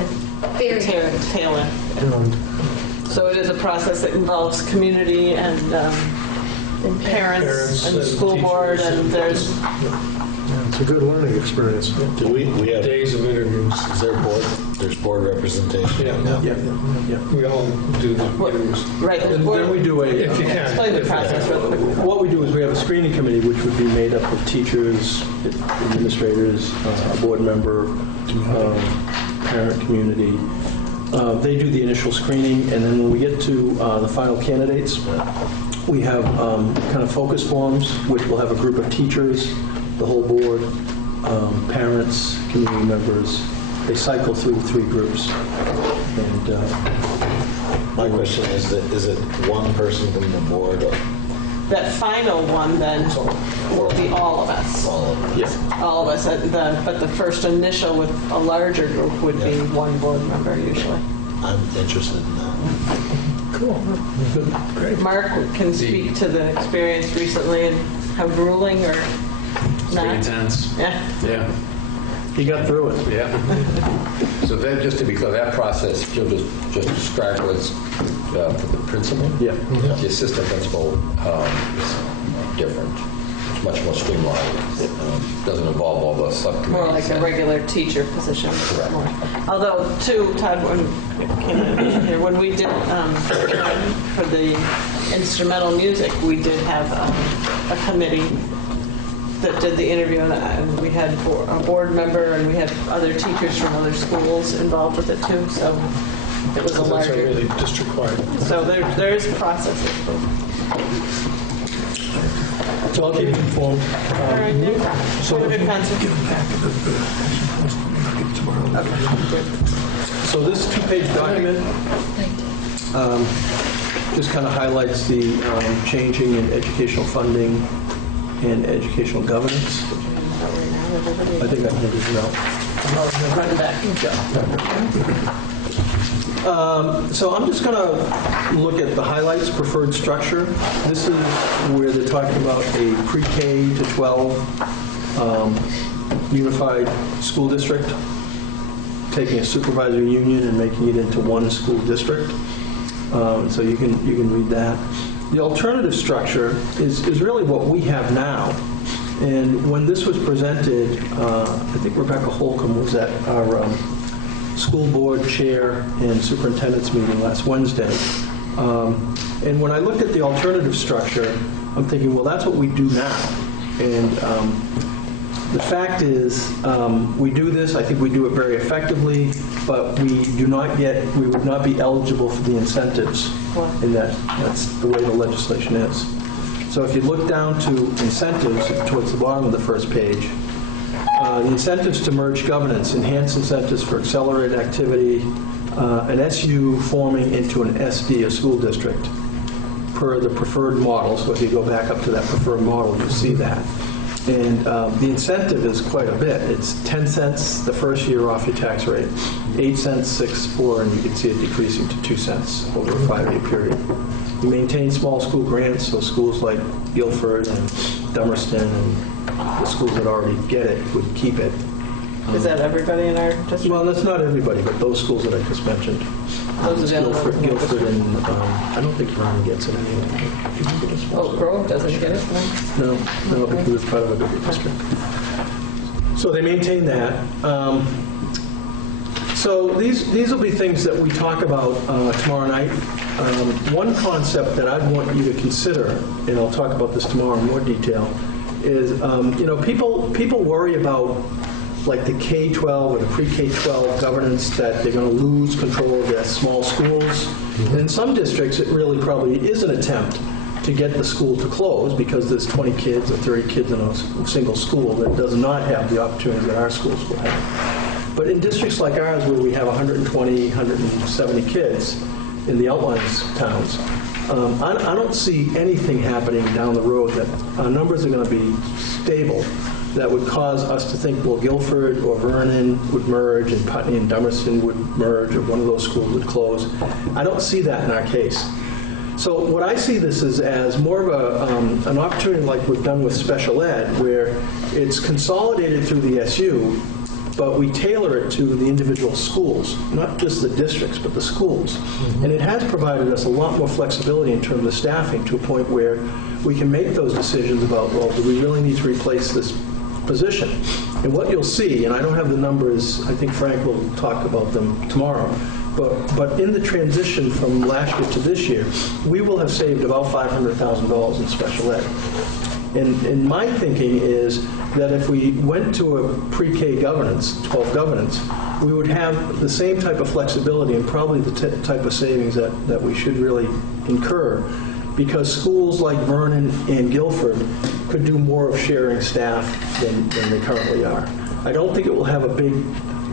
Very Tail end. So it is a process that involves community and parents and the school board, and there's... Yeah, it's a good learning experience. Do we have Days of interviews. Is there board? There's board representation. Yeah. We all do the interviews. Right. And then we do If you can. Explain the process real quick. what we do is we have a screening committee, which would be made up of teachers, administrators, a board member, parent community. They do the initial screening, and then when we get to the final candidates, we have kind of focus forums, which will have a group of teachers, the whole board, parents, community members. They cycle through 3 groups. And My question is it one person from the board or That final one then will be all of us. all of them? yeah. All of us, but the first initial with a larger group would be one board member usually. I'm interested in that. Cool. Good. Great. Mark can speak to the experience recently and how grueling or Pretty not. intense. Yeah. Yeah. He got through it. Yeah. So then, just to be clear, that process Jill just described was for the principal? Yeah. The assistant principal is different. It's much more streamlined. Doesn't involve all the subcommittees. More like a regular teacher position. Correct. Although, too, Todd, when we did for the instrumental music, we did have a committee that did the interview, and we had a board member, and we had other teachers from other schools involved with it too. So it was a That's larger. really district-wide. So there is processes. So I'll keep you informed. All right, yeah. So What a good concept. So this 2-page document just kind of highlights the changing in educational funding and educational governance. I think I handed it out. Run back. So I'm just going to look at the highlights, preferred structure. This is where they're talking about a pre-K to 12 unified school district, taking a supervisory union and making it into one school district. So you can read that. The alternative structure is really what we have now. And when this was presented, I think Rebecca Holcomb was at our school board chair and superintendent's meeting last Wednesday. And when I looked at the alternative structure, I'm thinking, well, that's what we do now. And the fact is, we do this, I think we do it very effectively, but we would not be eligible for the incentives in that. That's the way the legislation is. So if you look down to incentives towards the bottom of the first page, the incentives to merge governance, enhanced incentives for accelerated activity, an SU forming into an SD, a school district, per the preferred model. So if you go back up to that preferred model, you'll see that. And the incentive is quite a bit. It's 10 cents the first year off your tax rate, 8 cents, 6, 4, and you can see it decreasing to 2 cents over a 5-year period. You maintain small school grants, so schools like Guilford and Dummerston and the schools that already get it would keep it. Is that everybody in our district? Well, that's not everybody, but those schools that I just mentioned. Those are the other ones. Guilford and I don't think Ron gets it anymore. Oh, Grove doesn't get it? No, because it's part of a bigger district. So they maintain that. So these will be things that we talk about tomorrow night. One concept that I'd want you to consider, and I'll talk about this tomorrow in more detail, is people worry about like the K-12 or the pre-K-12 governance, that they're going to lose control of their small schools. And in some districts, it really probably is an attempt to get the school to close because there's 20 kids or 30 kids in a single school that does not have the opportunity that our schools will have. But in districts like ours, where we have 120, 170 kids, in the outlines towns. I don't see anything happening down the road that our numbers are going to be stable that would cause us to think, well, Guilford or Vernon would merge and Putney and Dummerston would merge or one of those schools would close. I don't see that in our case. So what I see this is as more of an opportunity like we've done with special ed, where it's consolidated through the SU, but we tailor it to the individual schools, not just the districts, but the schools. And it has provided us a lot more flexibility in terms of staffing to a point where we can make those decisions about, well, do we really need to replace this position? And what you'll see, and I don't have the numbers, I think Frank will talk about them tomorrow, but in the transition from last year to this year, we will have saved about $500,000 in special ed. And my thinking is that if we went to a pre-K governance, 12 governance, we would have the same type of flexibility and probably the type of savings that we should really incur, because schools like Vernon and Guilford could do more of sharing staff than they currently are. I don't think it will have a big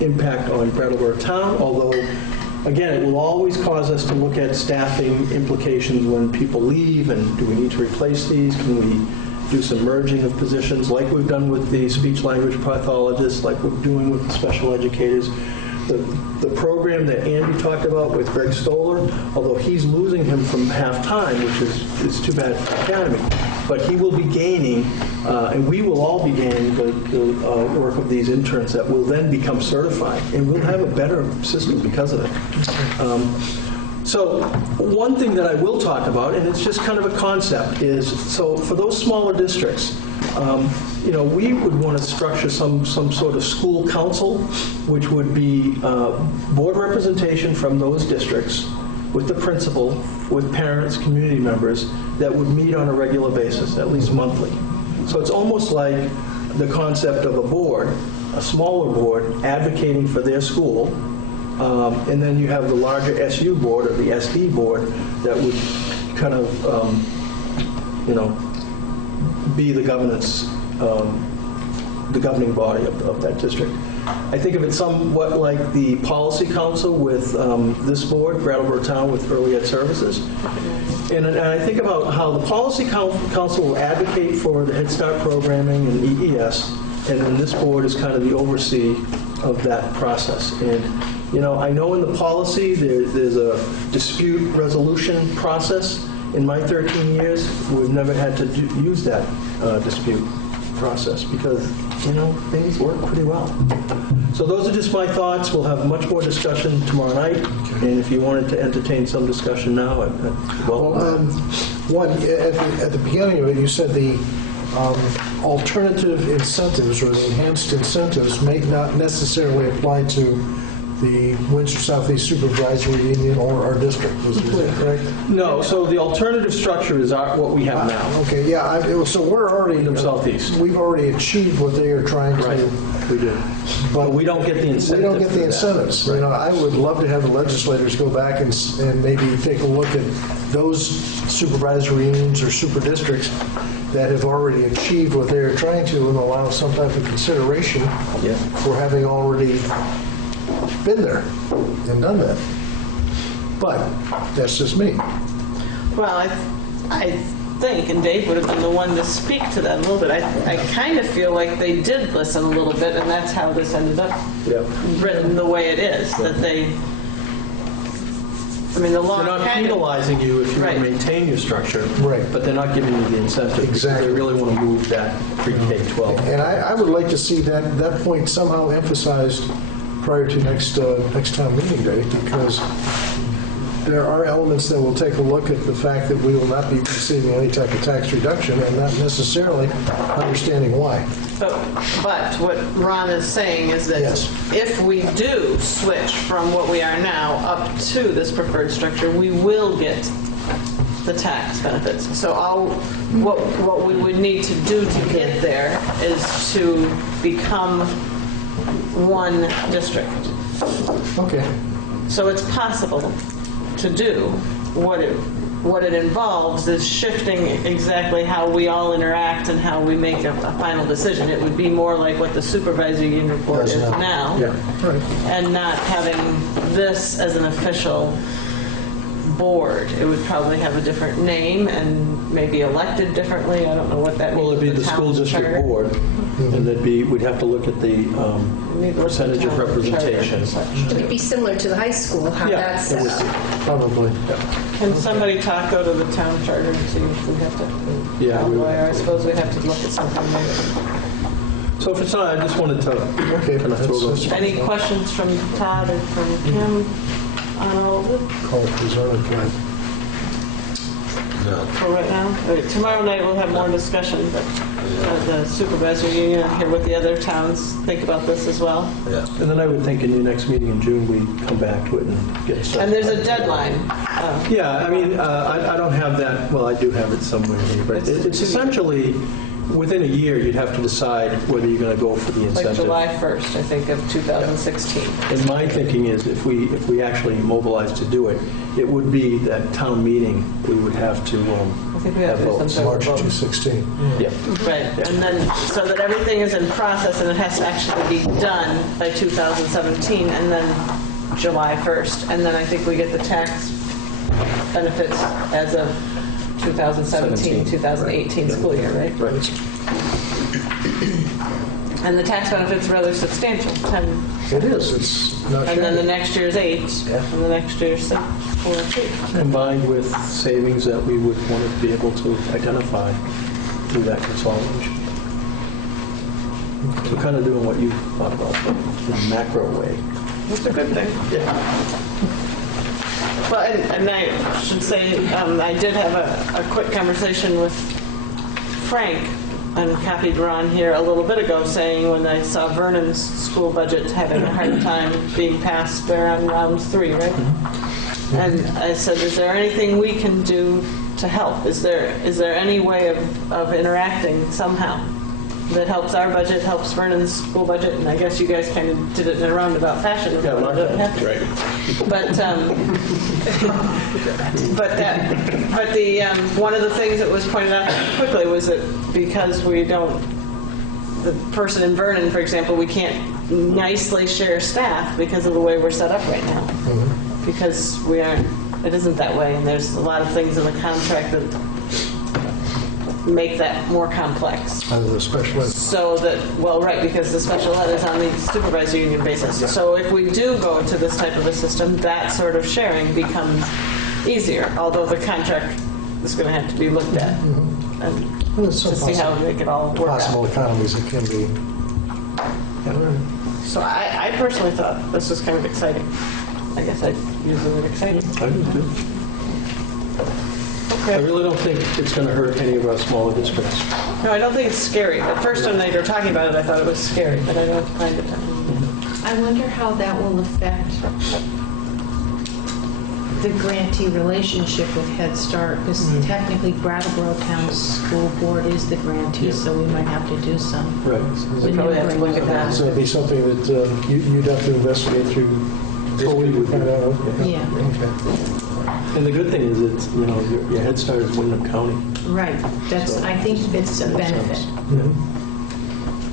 impact on Brattleboro town, although, again, it will always cause us to look at staffing implications when people leave, and do we need to replace these? Can we do some merging of positions like we've done with the speech-language pathologists, like we're doing with the special educators? The program that Andy talked about with Greg Stoller, although he's losing him from half-time, which is too bad for the academy, but he will be gaining, and we will all be gaining the work of these interns that will then become certified, and we'll have a better system because of it. So one thing that I will talk about, and it's just kind of a concept, is so for those smaller districts, we would want to structure some sort of school council, which would be board representation from those districts with the principal, with parents, community members, that would meet on a regular basis, at least monthly. So it's almost like the concept of a board, a smaller board, advocating for their school, and then you have the larger SU board or the SD board that would kind of, be the governance, the governing body of that district. I think of it somewhat like the policy council with this board, Brattleboro Town, with early ed services. And I think about how the policy council will advocate for the Head Start programming and EES, and then this board is kind of the oversee of that process. And I know in the policy there's a dispute resolution process. In my 13 years, we've never had to use that dispute process because, things work pretty well. So those are just my thoughts. We'll have much more discussion tomorrow night. And if you wanted to entertain some discussion now, One, at the beginning of it, you said the alternative incentives or the enhanced incentives may not necessarily apply to the Windsor Southeast Supervisory Union or our district. Is that correct? No, so the alternative structure is what we have now. Okay, yeah, so we're already... In Southeast. We've already achieved what they are trying to... Right, we do. But we don't get the incentives. We don't get the incentives. Right. I would love to have the legislators go back and maybe take a look at those supervisory unions or super districts that have already achieved what they're trying to, and allow some type of consideration for having already been there and done that. But that's just me. Well, I think, and Dave would have been the one to speak to that a little bit, I kind of feel like they did listen a little bit, and that's how this ended up written the way it is, that they... the law... They're not penalizing you if you maintain your structure, but they're not giving you the incentive. Exactly. They really want to move that pre-K-12. And I would like to see that point somehow emphasized prior to next town meeting day, because there are elements that will take a look at the fact that we will not be receiving any type of tax reduction and not necessarily understanding why. But what Ron is saying is that if we do switch from what we are now up to this preferred structure, we will get the tax benefits. So what we would need to do to get there is to become one district. Okay. So it's possible to do. What it involves is shifting exactly how we all interact and how we make a final decision. It would be more like what the supervisory union report is now, and not having this as an official board. It would probably have a different name and maybe elected differently. I don't know what that means. Well, it'd be the school town's district charter. board, and we'd have to look at the percentage of representation. It would be similar to the high school, how Yeah, that's it set would up. be, probably. Can somebody talk, though, to the town charter and see if we have to? Yeah, we would. I suppose we'd have to look at something later. So if it's not, I just wanted to kind of throw those. Any questions from Todd or from Kim on all of it Call it the zoning plan. No. for right now? Tomorrow night we'll have more discussion, but the supervisor union, and hear what the other towns think about this as well. Yeah. And then I would think in your next meeting in June, we come back to it and get started. And there's a deadline. Yeah, I mean, I don't have that, well, I do have it somewhere here, but it's essentially, within a year, you'd have to decide whether you're going to go for the Like incentive. July 1st, I think, of 2016. And my thinking is if we actually mobilize to do it, it would be that town meeting, we would have to I think we have to do votes. some March sort of vote. 2016. Yeah. Right, and then, so that everything is in process and it has to actually be done by 2017, and then July 1st. And then I think we get the tax benefits as of 2017, 2018 school year, right? Right. And the tax benefit's rather substantial, 10. It is, it's not And then the shabby. next year's 8, and the next year's 6, 4, 2. Combined with savings that we would want to be able to identify through that consolidation. So kind of doing what you thought about, but in a macro way. That's a good thing. Yeah. Well, and I should say, I did have a quick conversation with Frank, and copied Ron here a little bit ago, saying when I saw Vernon's school budget having a hard time being passed, they're on round 3, right? And I said, is there anything we can do to help? Is there any way of interacting somehow that helps our budget, helps Vernon's school budget? And I guess you guys kind of did it in a roundabout fashion. Yeah, But the one of the things that was pointed out quickly was that because the person in Vernon, for example, we can't nicely share staff because of the way we're set up right now. Because it isn't that way, and there's a lot of things in the contract that make that more complex. Under the special ed. So that, well, right, because the special ed is on the supervisor union basis. So if we do go to this type of a system, that sort of sharing becomes easier, although the contract is going to have to be looked at and There's to some see how we make it all work possible out. economies that can be. So I personally thought this was kind of exciting. I guess I'd use the word exciting. I do too. I Okay. really don't think it's going to hurt any of our smaller districts. No, I don't think it's scary. At first when they were talking about it, I thought it was scary, but I don't find it. I wonder how that will affect the grantee relationship with Head Start, because technically Brattleboro Town School Board is the grantee, so we might have to do some. Right. We probably have to look at that. So it'd be something that you'd have to investigate through. Oh, we would. Find out, okay. Yeah. Okay. And the good thing is it's, your Head Start is Wyndham County. Right, I think it's a benefit.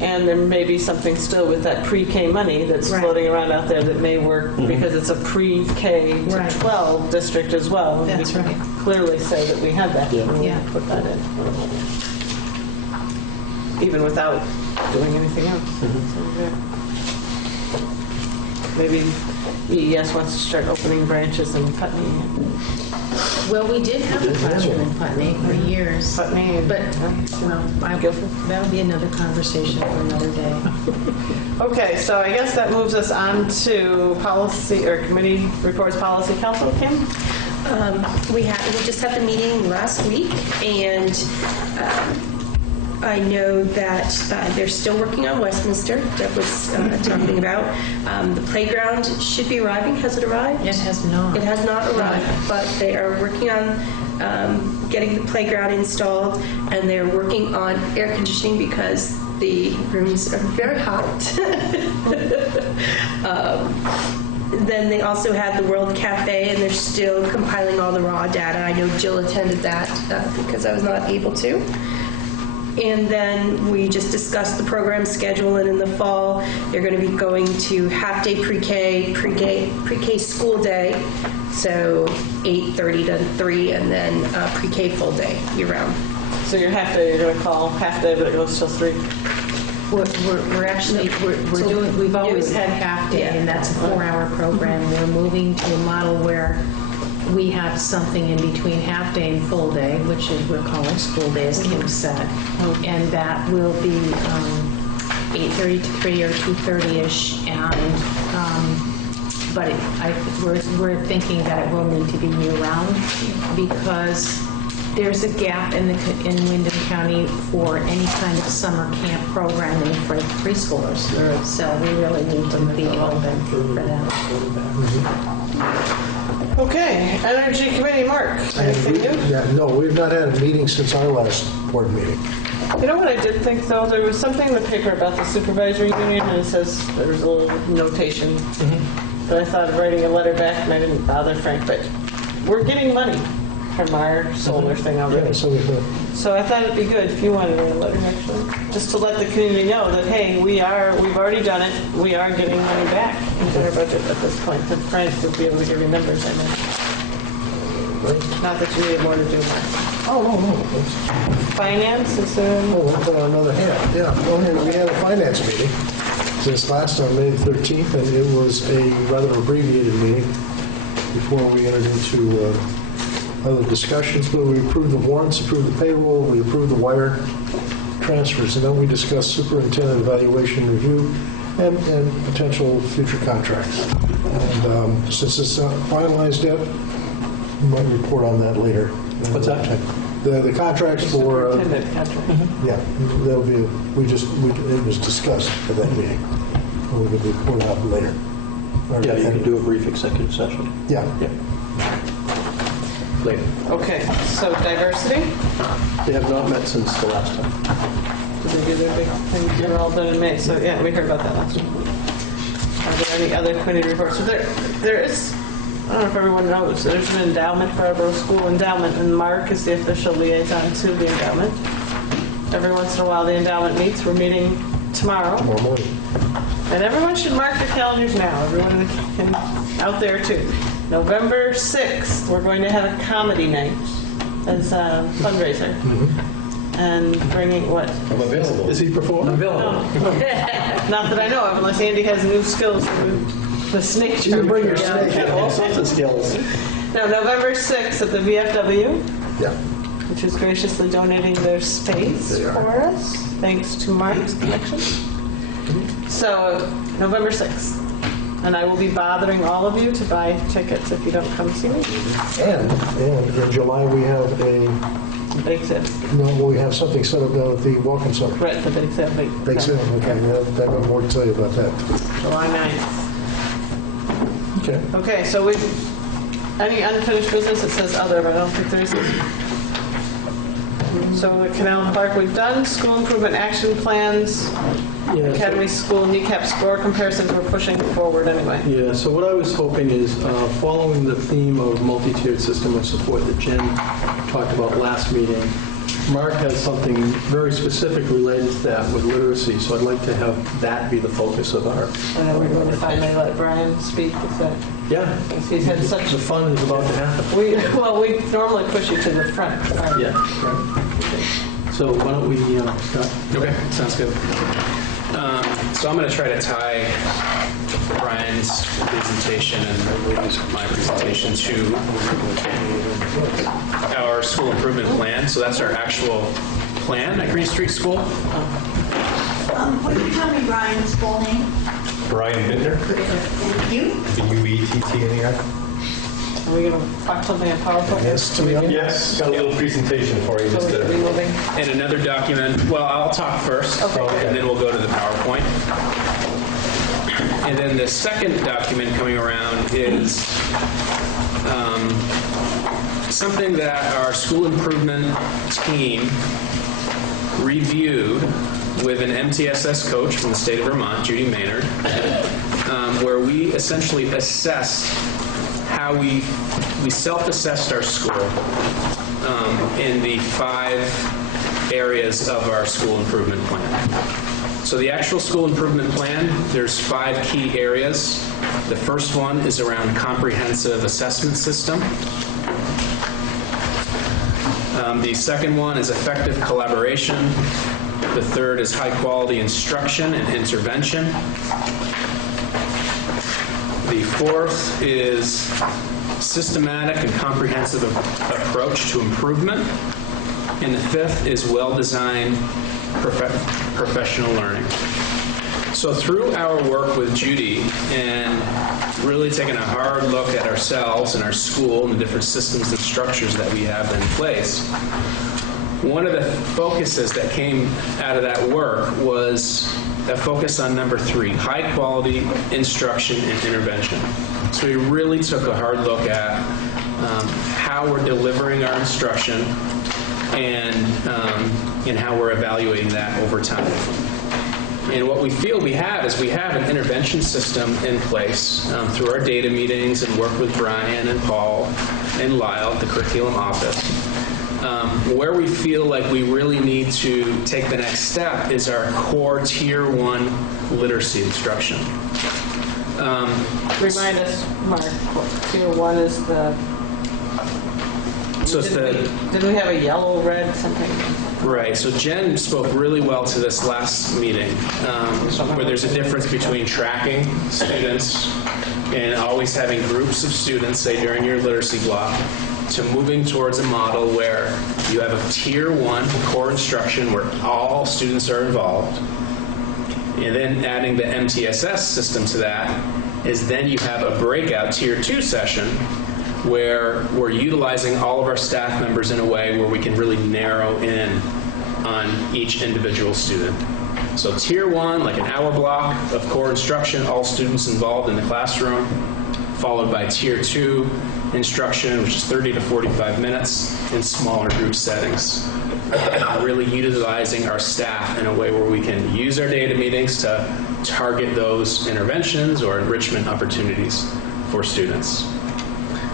And there may be something still with that pre-K money that's Right. floating around out there that may work because it's a pre-K to Right. 12 district as well. And That's we can right. clearly say that we have that. Yeah. and we Yeah. Put that in. Even without doing anything else. So, yeah. Maybe EES wants to start opening branches in Putney. Well, we did have a classroom in Putney for years. Putney. But, that'll be another conversation for another day. Okay, so I guess that moves us on to policy or committee reports, policy council. Kim? We just had the meeting last week, and I know that they're still working on Westminster. Deb was talking about. The playground should be arriving. Has it arrived? It has not. It has not arrived, but they are working on getting the playground installed, and they're working on air conditioning because the rooms are very hot. Then they also had the World Cafe, and they're still compiling all the raw data. I know Jill attended that because I was not able to. And then we just discussed the program schedule, and in the fall, they're going to be going to half-day pre-K school day, so 8:30 to 3, and then pre-K full day year-round. So your half day, you're going to call half day, but it goes till 3? We're actually, we've always had half day, and that's a 4-hour program. We're moving to a model where we have something in between half day and full day, which is we're calling school day, as Kim said. And that will be 8:30 to 3 or 2:30-ish. And but we're thinking that it will need to be year-round because there's a gap in Windham County for any kind of summer camp programming for preschoolers. So we really need to be open for that. Okay, Energy Committee, Mark, anything new? Yeah, no, we've not had a meeting since our last board meeting. You know what I did think, though? There was something in the paper about the supervisory union, and it says there was a little notation. But I thought of writing a letter back, and I didn't bother Frank. But we're getting money from our solar thing already. Yeah, so we've So I thought it'd be good if you wanted a letter, actually, just to let the community know that, hey, we've already done it. We are getting money back into our budget at this point. That Frank would be able to give you numbers, I know. Not that you need more to do. Oh, no. Finance is soon. Oh, that's on another hand. Yeah, we had a finance meeting since last on May 13th, and it was a rather abbreviated meeting before we entered into other discussions. But we approved the warrants, approved the payroll, we approved the wire transfers, and then we discussed superintendent evaluation review and potential future contracts. And since it's not finalized yet, we might report on that later. What's that? The contracts for, Superintendent contract. yeah, that'll be, it was discussed at that meeting. We could report out later. Yeah, you can do a brief executive session. Yeah. Later. Okay, so diversity? They have not met since the last time. Did they do their big thing? They were all done in May, so yeah, we heard about that last week. Are there any other committee reports? So there is, I don't know if everyone knows, there's an endowment for Brattleboro School endowment, and Mark is the official liaison to the endowment. Every once in a while, the endowment meets. We're meeting tomorrow. Tomorrow morning. And everyone should mark their calendars now. Everyone can out there too. November 6th, we're going to have a comedy night as a fundraiser. And bringing what? I'm available. Is he performing? I'm available. Not that I know of, unless Andy has new skills. The snake You can bring your charmer. snake. All sorts of skills. No, November 6th at the VFW, Yeah. which is graciously donating their space for us, thanks to Mark's connection. So, November 6th. And I will be bothering all of you to buy tickets if you don't come see me. And in July, we have Bake sale. we have something set up down at the Welcome Center. Right, the bake sale. Big sale, okay, that one more to tell you about that. July 9th. Okay. Okay, so any unfinished business, it says other, but I don't think there is. So the Canal Park we've done, school improvement action plans, Academy School kneecap score comparisons, we're pushing forward anyway. Yeah, so what I was hoping is, following the theme of multi-tiered system of support that Jen talked about last meeting, Mark has something very specific related to that with literacy, so I'd like to have that be the focus of our... And then we're going to finally let Brian speak, is that, Yeah, he's had such... the fun is about to happen. We normally push you to the front. Yeah, right. So why don't we start? Okay, sounds good. So I'm going to try to tie Brian's presentation and my presentation to our school improvement plan. So that's our actual plan at Green Street School. Would you tell me Brian's full name? Brian Bittner, Thank you. B-U-E-T-T-N-E-R. Are we going to talk something in PowerPoint? Yes, to me. Yes, got a little presentation for you. So Just we should be moving. And another document, well, I'll talk first, Okay. and then we'll go to the PowerPoint. And then the second document coming around is something that our school improvement team reviewed with an MTSS coach from the state of Vermont, Judy Maynard, where we essentially assessed how we self-assessed our school in the 5 areas of our school improvement plan. So the actual school improvement plan, there's 5 key areas. The first one is around comprehensive assessment system. The second one is effective collaboration. The third is high-quality instruction and intervention. The fourth is systematic and comprehensive approach to improvement. And the fifth is well-designed professional learning. So through our work with Judy and really taking a hard look at ourselves and our school and the different systems and structures that we have in place, one of the focuses that came out of that work was a focus on number 3, high quality instruction and intervention. So we really took a hard look at how we're delivering our instruction and how we're evaluating that over time. And what we feel we have is we have an intervention system in place through our data meetings and work with Brian and Paul and Lyle at the curriculum office. Where we feel like we really need to take the next step is our core Tier 1 literacy instruction. Remind us, Mark, what Tier 1 is the... So it's Didn't we have a yellow, red, something? Right. So Jen spoke really well to this last meeting, where there's a difference between tracking students and always having groups of students, say during your literacy block, to moving towards a model where you have a Tier 1 core instruction where all students are involved. And then adding the MTSS system to that is then you have a breakout Tier 2 session where we're utilizing all of our staff members in a way where we can really narrow in on each individual student. So Tier 1, like an hour block of core instruction, all students involved in the classroom, followed by Tier 2 instruction, which is 30 to 45 minutes in smaller group settings. Really utilizing our staff in a way where we can use our data meetings to target those interventions or enrichment opportunities for students.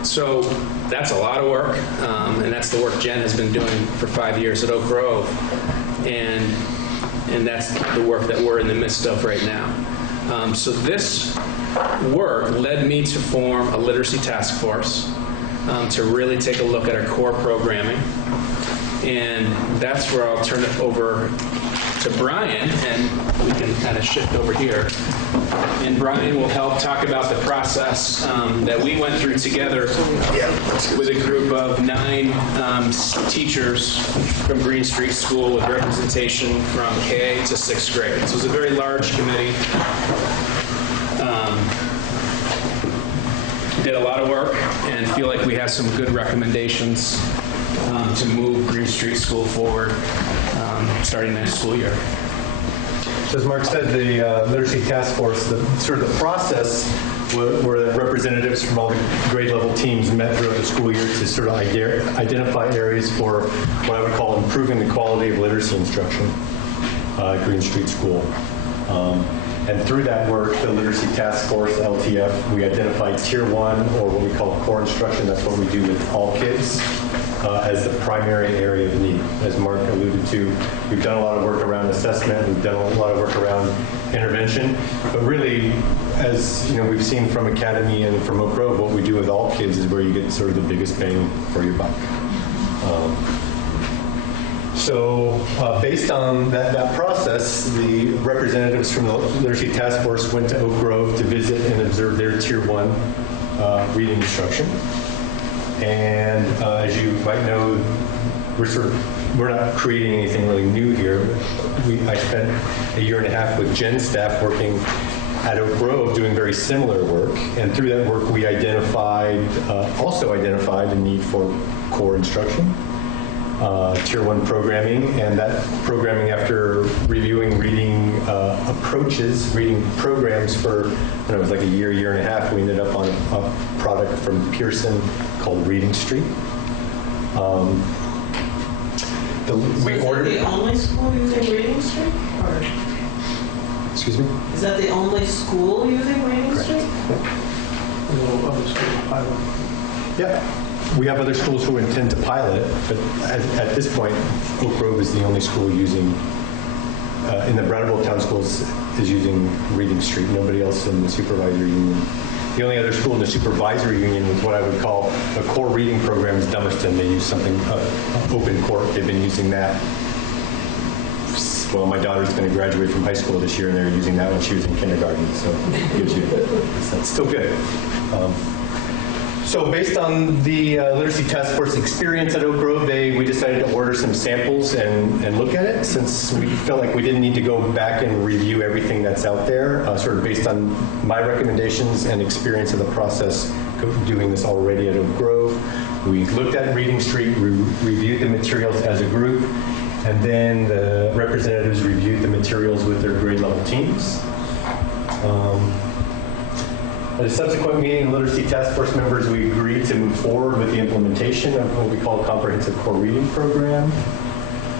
So that's a lot of work, and that's the work Jen has been doing for 5 years at Oak Grove, and that's the work that we're in the midst of right now. So this work led me to form a literacy task force to really take a look at our core programming, and that's where I'll turn it over to Brian, and we can kind of shift over here. And Brian will help talk about the process that we went through together with a group of 9 teachers from Green Street School with representation from K to 6th grade. So it was a very large committee. Did a lot of work and feel like we have some good recommendations to move Green Street School forward starting next school year. So as Mark said, the Literacy Task Force, the process where the representatives from all the grade level teams met throughout the school year to sort of identify areas for what I would call improving the quality of literacy instruction at Green Street School. And through that work, the Literacy Task Force, LTF, we identified Tier 1, or what we call core instruction. That's what we do with all kids, as the primary area of need. As Mark alluded to, we've done a lot of work around assessment, we've done a lot of work around intervention, but really, as you know, we've seen from Academy and from Oak Grove, what we do with all kids is where you get sort of the biggest bang for your buck. So based on that process, the representatives from the Literacy Task Force went to Oak Grove to visit and observe their Tier 1 reading instruction. And as you might know, we're not creating anything really new here. I spent a year and a half with Jen's staff working at Oak Grove doing very similar work. And through that work, we also identified the need for core instruction. Tier 1 programming, and that programming, after reviewing reading approaches, reading programs for, it was like a year and a half, we ended up on a product from Pearson called Reading Street. Is that the only school using Reading Street? Or excuse me? is that the only school using Reading Street? No other school pilot. Yeah, we have other schools who intend to pilot it, but at this point, Oak Grove is the only school using, in the Brattleboro Town Schools, is using Reading Street. Nobody else in the supervisory union. The only other school in the supervisory union with what I would call a core reading program is Dummerston. They use something, Open Court. They've been using that. Well, my daughter's going to graduate from high school this year, and they're using that when she was in kindergarten, so it gives you, it's still good. So based on the Literacy Task Force experience at Oak Grove, we decided to order some samples and look at it, since we felt like we didn't need to go back and review everything that's out there, sort of based on my recommendations and experience of the process doing this already at Oak Grove. We looked at Reading Street, reviewed the materials as a group, and then the representatives reviewed the materials with their grade level teams. At a subsequent meeting, the Literacy Task Force members, we agreed to move forward with the implementation of what we call a comprehensive core reading program.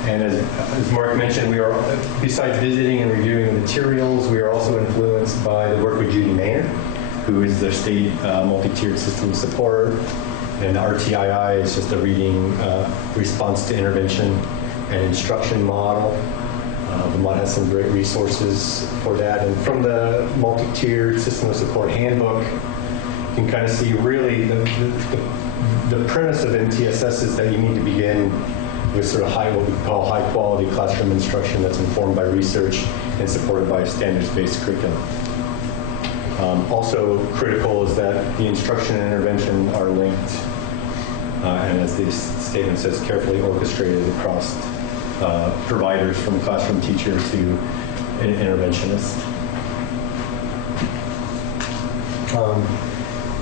And as Mark mentioned, we are, besides visiting and reviewing the materials, we are also influenced by the work with Judy Maynard, who is the state multi-tiered system support. And RTII is just a reading response to intervention and instruction model. Vermont has some great resources for that. And from the multi-tiered system of support handbook, you can kind of see really the premise of MTSS is that you need to begin with sort of what we call high quality classroom instruction that's informed by research and supported by a standards-based curriculum. Also critical is that the instruction and intervention are linked, and as the statement says, carefully orchestrated across providers from classroom teacher to interventionist.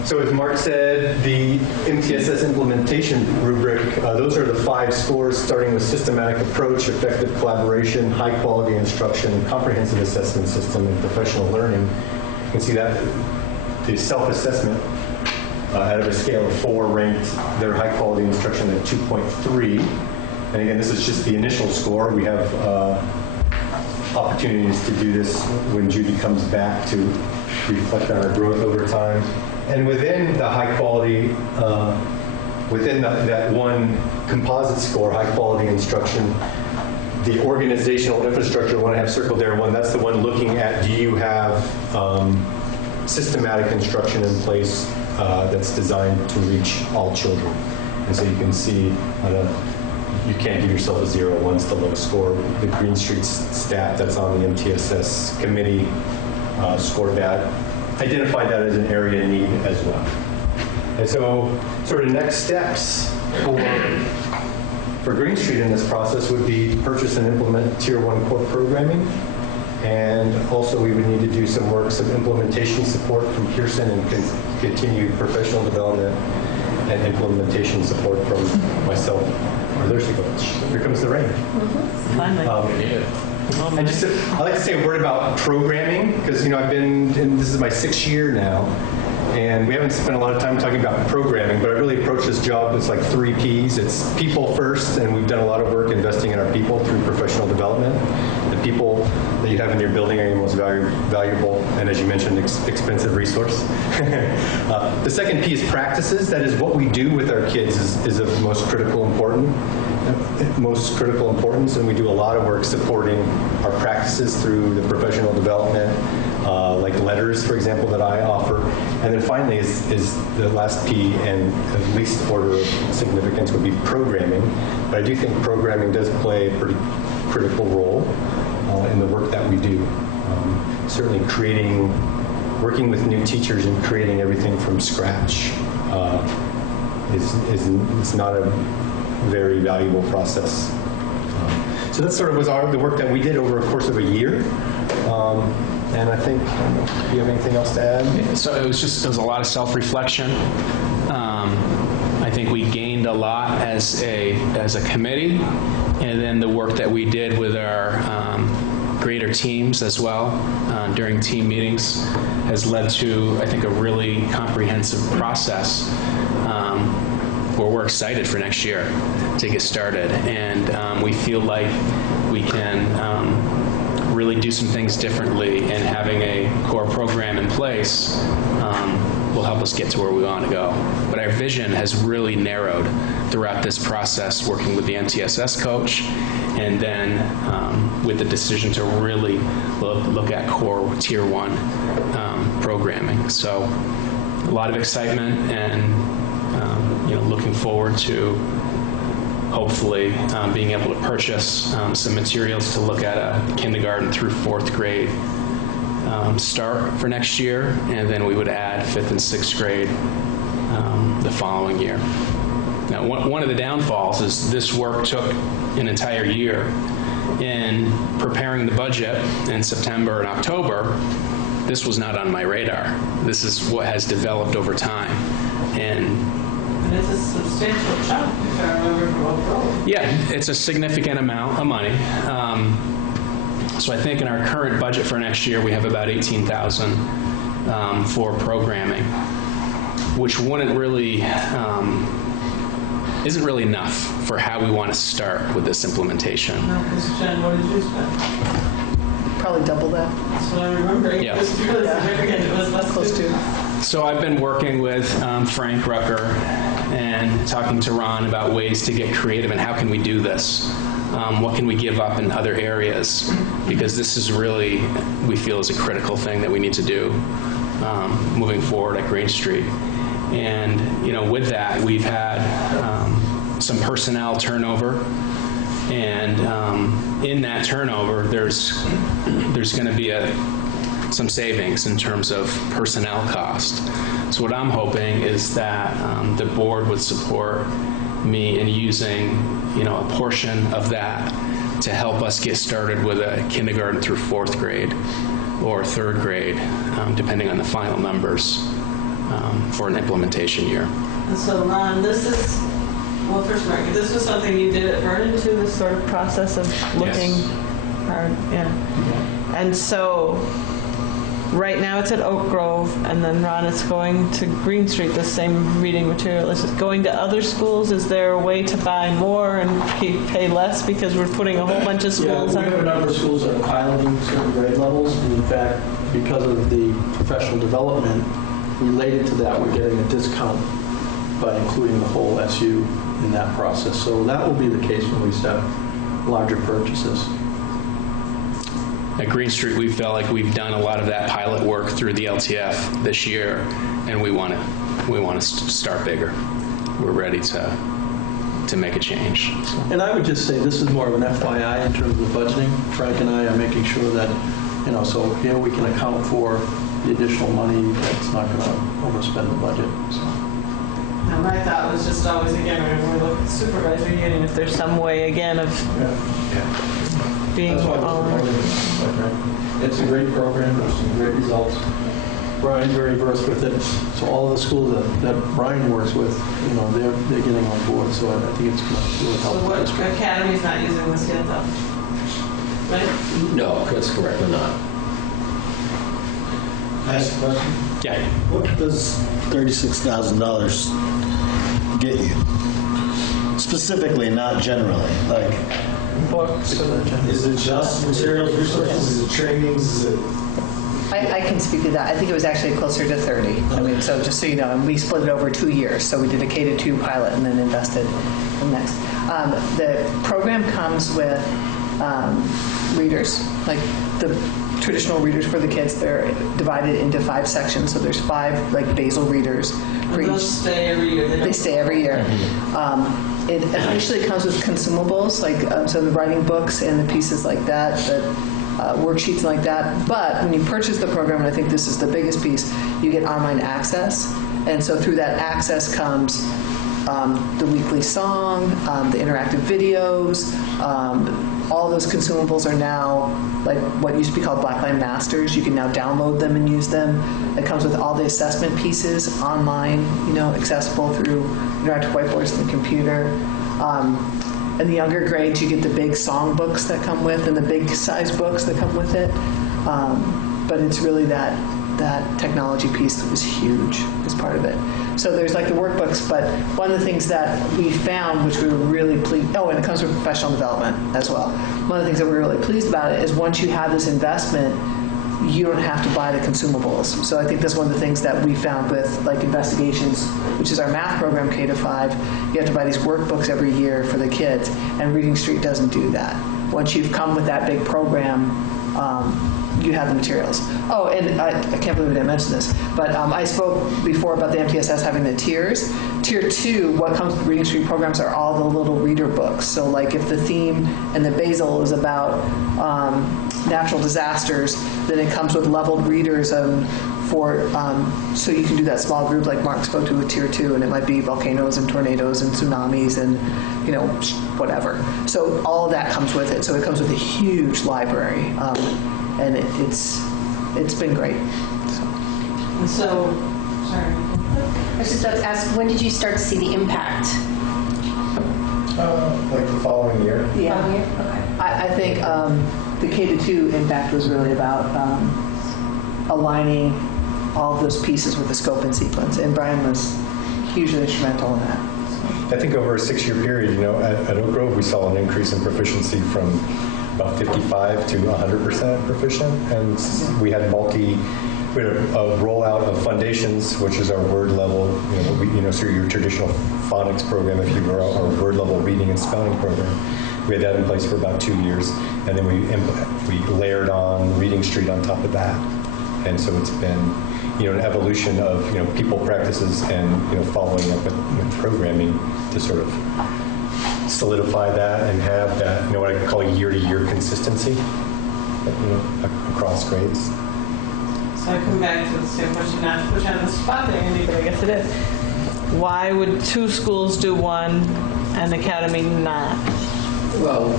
So as Mark said, the MTSS implementation rubric, those are the 5 scores, starting with systematic approach, effective collaboration, high quality instruction, comprehensive assessment system, and professional learning. You can see that the self-assessment out of a scale of 4 ranked their high quality instruction at 2.3. And again, this is just the initial score. We have opportunities to do this when Judy comes back to reflect on our growth over time. And within the high quality, within that one composite score, high quality instruction, the organizational infrastructure one I have circled there, that's the one looking at, do you have systematic instruction in place that's designed to reach all children? And so you can see you can't give yourself a 0. 1's the low score. The Green Street staff that's on the MTSS committee scored that, identified that as an area in need as well. And so sort of next steps for Green Street in this process would be purchase and implement Tier 1 core programming. And also we would need to do some work, some implementation support from Pearson and continued professional development and implementation support from myself, our literacy coach. Here comes the rain. Finally. And just I'd like to say a word about programming, because I've been, and this is my 6th year now, and we haven't spent a lot of time talking about programming, but I really approach this job as like 3 Ps. It's people first, and we've done a lot of work investing in our people through professional development. The people that you have in your building are your most valuable, and as you mentioned, expensive resource. The second P is practices. That is, what we do with our kids is of most critical importance, and we do a lot of work supporting our practices through the professional development, like letters, for example, that I offer. And then finally is the last P, and at least order of significance would be programming. But I do think programming does play a pretty critical role in the work that we do. Certainly working with new teachers and creating everything from scratch is not a very valuable process. So that sort of was the work that we did over a course of a year. And I think, do you have anything else to add? So it was a lot of self-reflection. I think we gained a lot as a committee, and then the work that we did with our greater teams as well during team meetings has led to, I think, a really comprehensive process where we're excited for next year to get started, and we feel like we can really do some things differently, and having a core program in place will help us get to where we want to go. But I our vision has really narrowed throughout this process, working with the MTSS coach, and then with the decision to really look at core Tier 1 programming. So a lot of excitement, and looking forward to hopefully being able to purchase some materials to look at a kindergarten through 4th grade start for next year, and then we would add 5th and 6th grade the following year. Now, one of the downfalls is this work took an entire year. In preparing the budget in September and October, this was not on my radar. This is what has developed over time. And it's a substantial chunk, if I remember from Oak Grove. Yeah, it's a significant amount of money. So I think in our current budget for next year, we have about $18,000 for programming, which wouldn't really, isn't really enough for how we want to start with this implementation. No, because Jen, what did you spend? Probably double that. That's what I remember. Yeah. It was really significant. It was less Close to. So I've been working with Frank Rucker and talking to Ron about ways to get creative and how can we do this? What can we give up in other areas? Because this is really, we feel, is a critical thing that we need to do moving forward at Green Street. And with that, we've had some personnel turnover, and in that turnover, there's going to be some savings in terms of personnel cost. So what I'm hoping is that the board would support me in using a portion of that to help us get started with a kindergarten through 4th grade or 3rd grade, depending on the final numbers, for an implementation year. And so, Ron, this is, well, first, Mark, this was something you did at Vernon too, this sort of process of looking hard, yeah. And so, right now it's at Oak Grove, and then, Ron, it's going to Green Street, the same reading material. Is it going to other schools? Is there a way to buy more and pay less because we're putting a whole bunch of schools Yeah, we on? have a number of schools that are piloting certain grade levels, and in fact, because of the professional development related to that, we're getting a discount by including the whole SU in that process. So that will be the case when we start larger purchases. At Green Street, we felt like we've done a lot of that pilot work through the LTF this year, and we want to start bigger. We're ready to make a change. So. And I would just say this is more of an FYI in terms of the budgeting. Frank and I are making sure that, so here we can account for the additional money that's not going to overspend the budget. So. And my thought was just always, again, when we look at the supervisory union, if there's some way, again, of being That's why all it's a great program. There's some great results. Brian's very versed with it. So all of the schools that Brian works with, they're getting on board. So I think it's going to really help. So what academy's not using this yet, though? Right? No, that's correct, we're not. Ask a question? Yeah. What does $36,000 get you? Specifically, not generally. Like, Books. Is it just materials, resources, is it trainings, is it? I can speak to that. I think it was actually closer to 30. I mean, so just so you know, and we split it over 2 years. So we did a K-2 pilot and then invested the next. The program comes with readers, like the traditional readers for the kids. They're divided into 5 sections. So there's 5 like basal readers for Those each. stay every year. They stay every year. It initially comes with consumables, like so the writing books and the pieces like that, worksheets like that. But when you purchase the program, and I think this is the biggest piece, you get online access. And so through that access comes the weekly song, the interactive videos. All those consumables are now like what used to be called Blackline Masters. You can now download them and use them. It comes with all the assessment pieces online, accessible through interactive whiteboards and the computer. In the younger grades, you get the big song books that come with and the big size books that come with it. But it's really that technology piece that was huge as part of it. So there's like the workbooks, but one of the things that we found, which we were really pleased, and it comes with professional development as well. One of the things that we're really pleased about it is once you have this investment, you don't have to buy the consumables. So I think that's one of the things that we found with like Investigations, which is our math program K to 5. You have to buy these workbooks every year for the kids, and Reading Street doesn't do that. Once you've come with that big program, you have the materials. Oh, and I can't believe I didn't mention this, but I spoke before about the MTSS having the tiers. Tier 2, what comes with Reading Street programs are all the little reader books. So like if the theme in the Basel is about natural disasters, then it comes with leveled readers so you can do that small group like Mark spoke to with Tier 2, and it might be volcanoes and tornadoes and tsunamis and whatever. So all of that comes with it. So it comes with a huge library, and it's been great. So, sorry. I was just about to ask, when did you start to see the impact? Like the following year. Yeah. Okay. I think the K-2 impact was really about aligning all of those pieces with the scope and sequence, and Brian was hugely instrumental in that. I think over a 6-year period, at Oak Grove, we saw an increase in proficiency from about 55 to 100% proficient, and we had a rollout of foundations, which is our word level, so your traditional phonics program, if you will, our word level reading and spelling program. We had that in place for about 2 years, and then we layered on Reading Street on top of that, and so it's been an evolution of people practices and following up with programming to sort of solidify that and have that what I call year-to-year consistency across grades. So I come back to the same question, not to push on the spot there, Andy, but I guess it is. Why would 2 schools do one and Academy not? Well,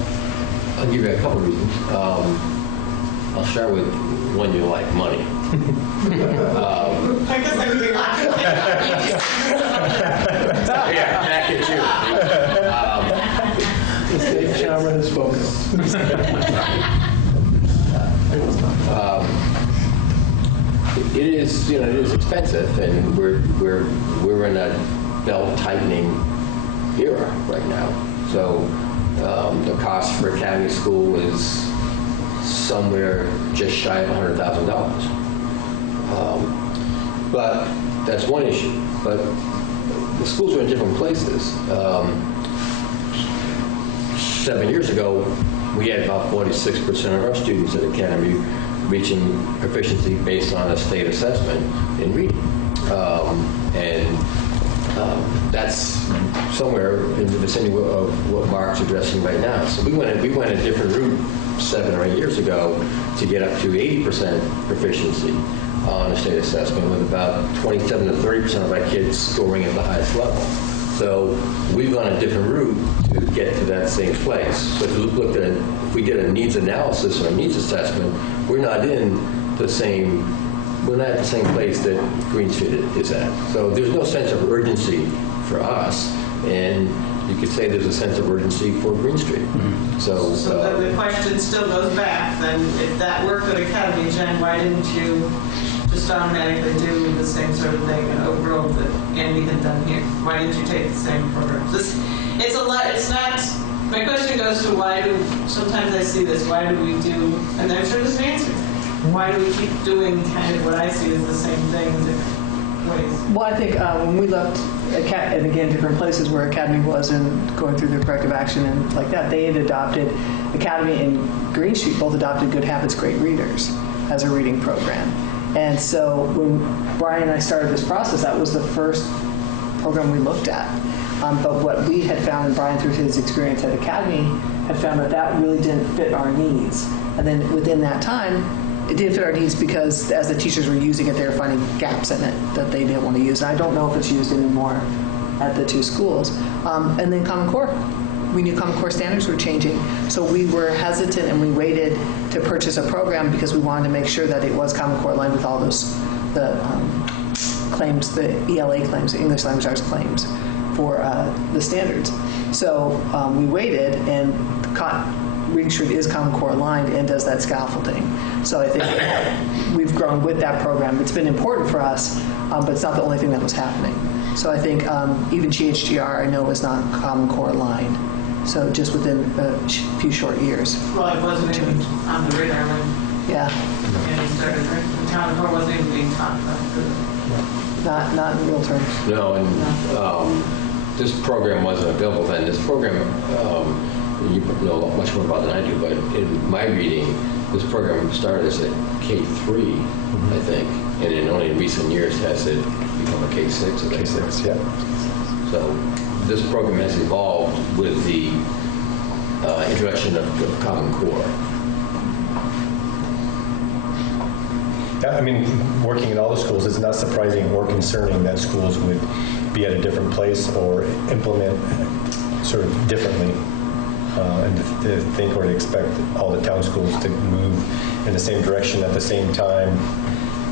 I'll give you a couple reasons. I'll start with one you like, money. I guess I would be laughing. Yeah, back at you. The state chairman has spoken. It is expensive, and we're in a belt tightening era right now. So the cost for Academy School is somewhere just shy of $100,000. But that's one issue. But the schools are in different places. 7 years ago, we had about 46% of our students at Academy reaching proficiency based on a state assessment in reading. That's somewhere in the vicinity of what Mark's addressing right now. So we went a different route 7 or 8 years ago to get up to 80% proficiency on a state assessment, with about 27 to 30% of our kids scoring at the highest level. So we've gone a different route to get to that same place. So if we did a needs analysis or a needs assessment, we're not at the same place that Green Street is at. So there's no sense of urgency for us, and you could say there's a sense of urgency for Green Street. Mm-hmm. So the question still goes back, then if that worked at Academy, Jen, why didn't you just automatically do the same sort of thing in Oak Grove that Andy had done here? Why didn't you take the same programs? It's a lot. It's not. My question goes to sometimes I see this, why do we do, and I'm sure there's an answer. Why do we keep doing kind of what I see as the same thing in different ways? Well, I think when we looked at, and again, different places where Academy was and going through their corrective action and like that, they had adopted, Academy and Green Street both adopted Good Habits, Great Readers as a reading program. And so when Brian and I started this process, that was the first program we looked at. But what we had found, and Brian through his experience at Academy, had found that really didn't fit our needs. And then within that time, it didn't fit our needs because as the teachers were using it, they were finding gaps in it that they didn't want to use. And I don't know if it's used anymore at the 2 schools. And then Common Core. We knew Common Core standards were changing. So we were hesitant and we waited to purchase a program because we wanted to make sure that it was Common Core aligned with all those, the claims, the ELA claims, the English Language Arts claims for the standards. So we waited, and Reading Street is Common Core aligned and does that scaffolding. So I think we've grown with that program. It's been important for us, but it's not the only thing that was happening. So I think even GHGR, I know, is not Common Core aligned. So just within a few short years. Well, it wasn't even on the radar when. Yeah. And he started, the town hall wasn't even being taught about Not in real terms. No, and this program wasn't available then. This program, you know much more about than I do, but in my reading, this program started as a K-3, I think, and in only in recent years has it become a K-6. K-6, yeah. So this program has evolved with the introduction of Common Core. Yeah, I mean, working in all the schools, it's not surprising or concerning that schools would be at a different place or implement sort of differently. And to think or to expect all the town schools to move in the same direction at the same time,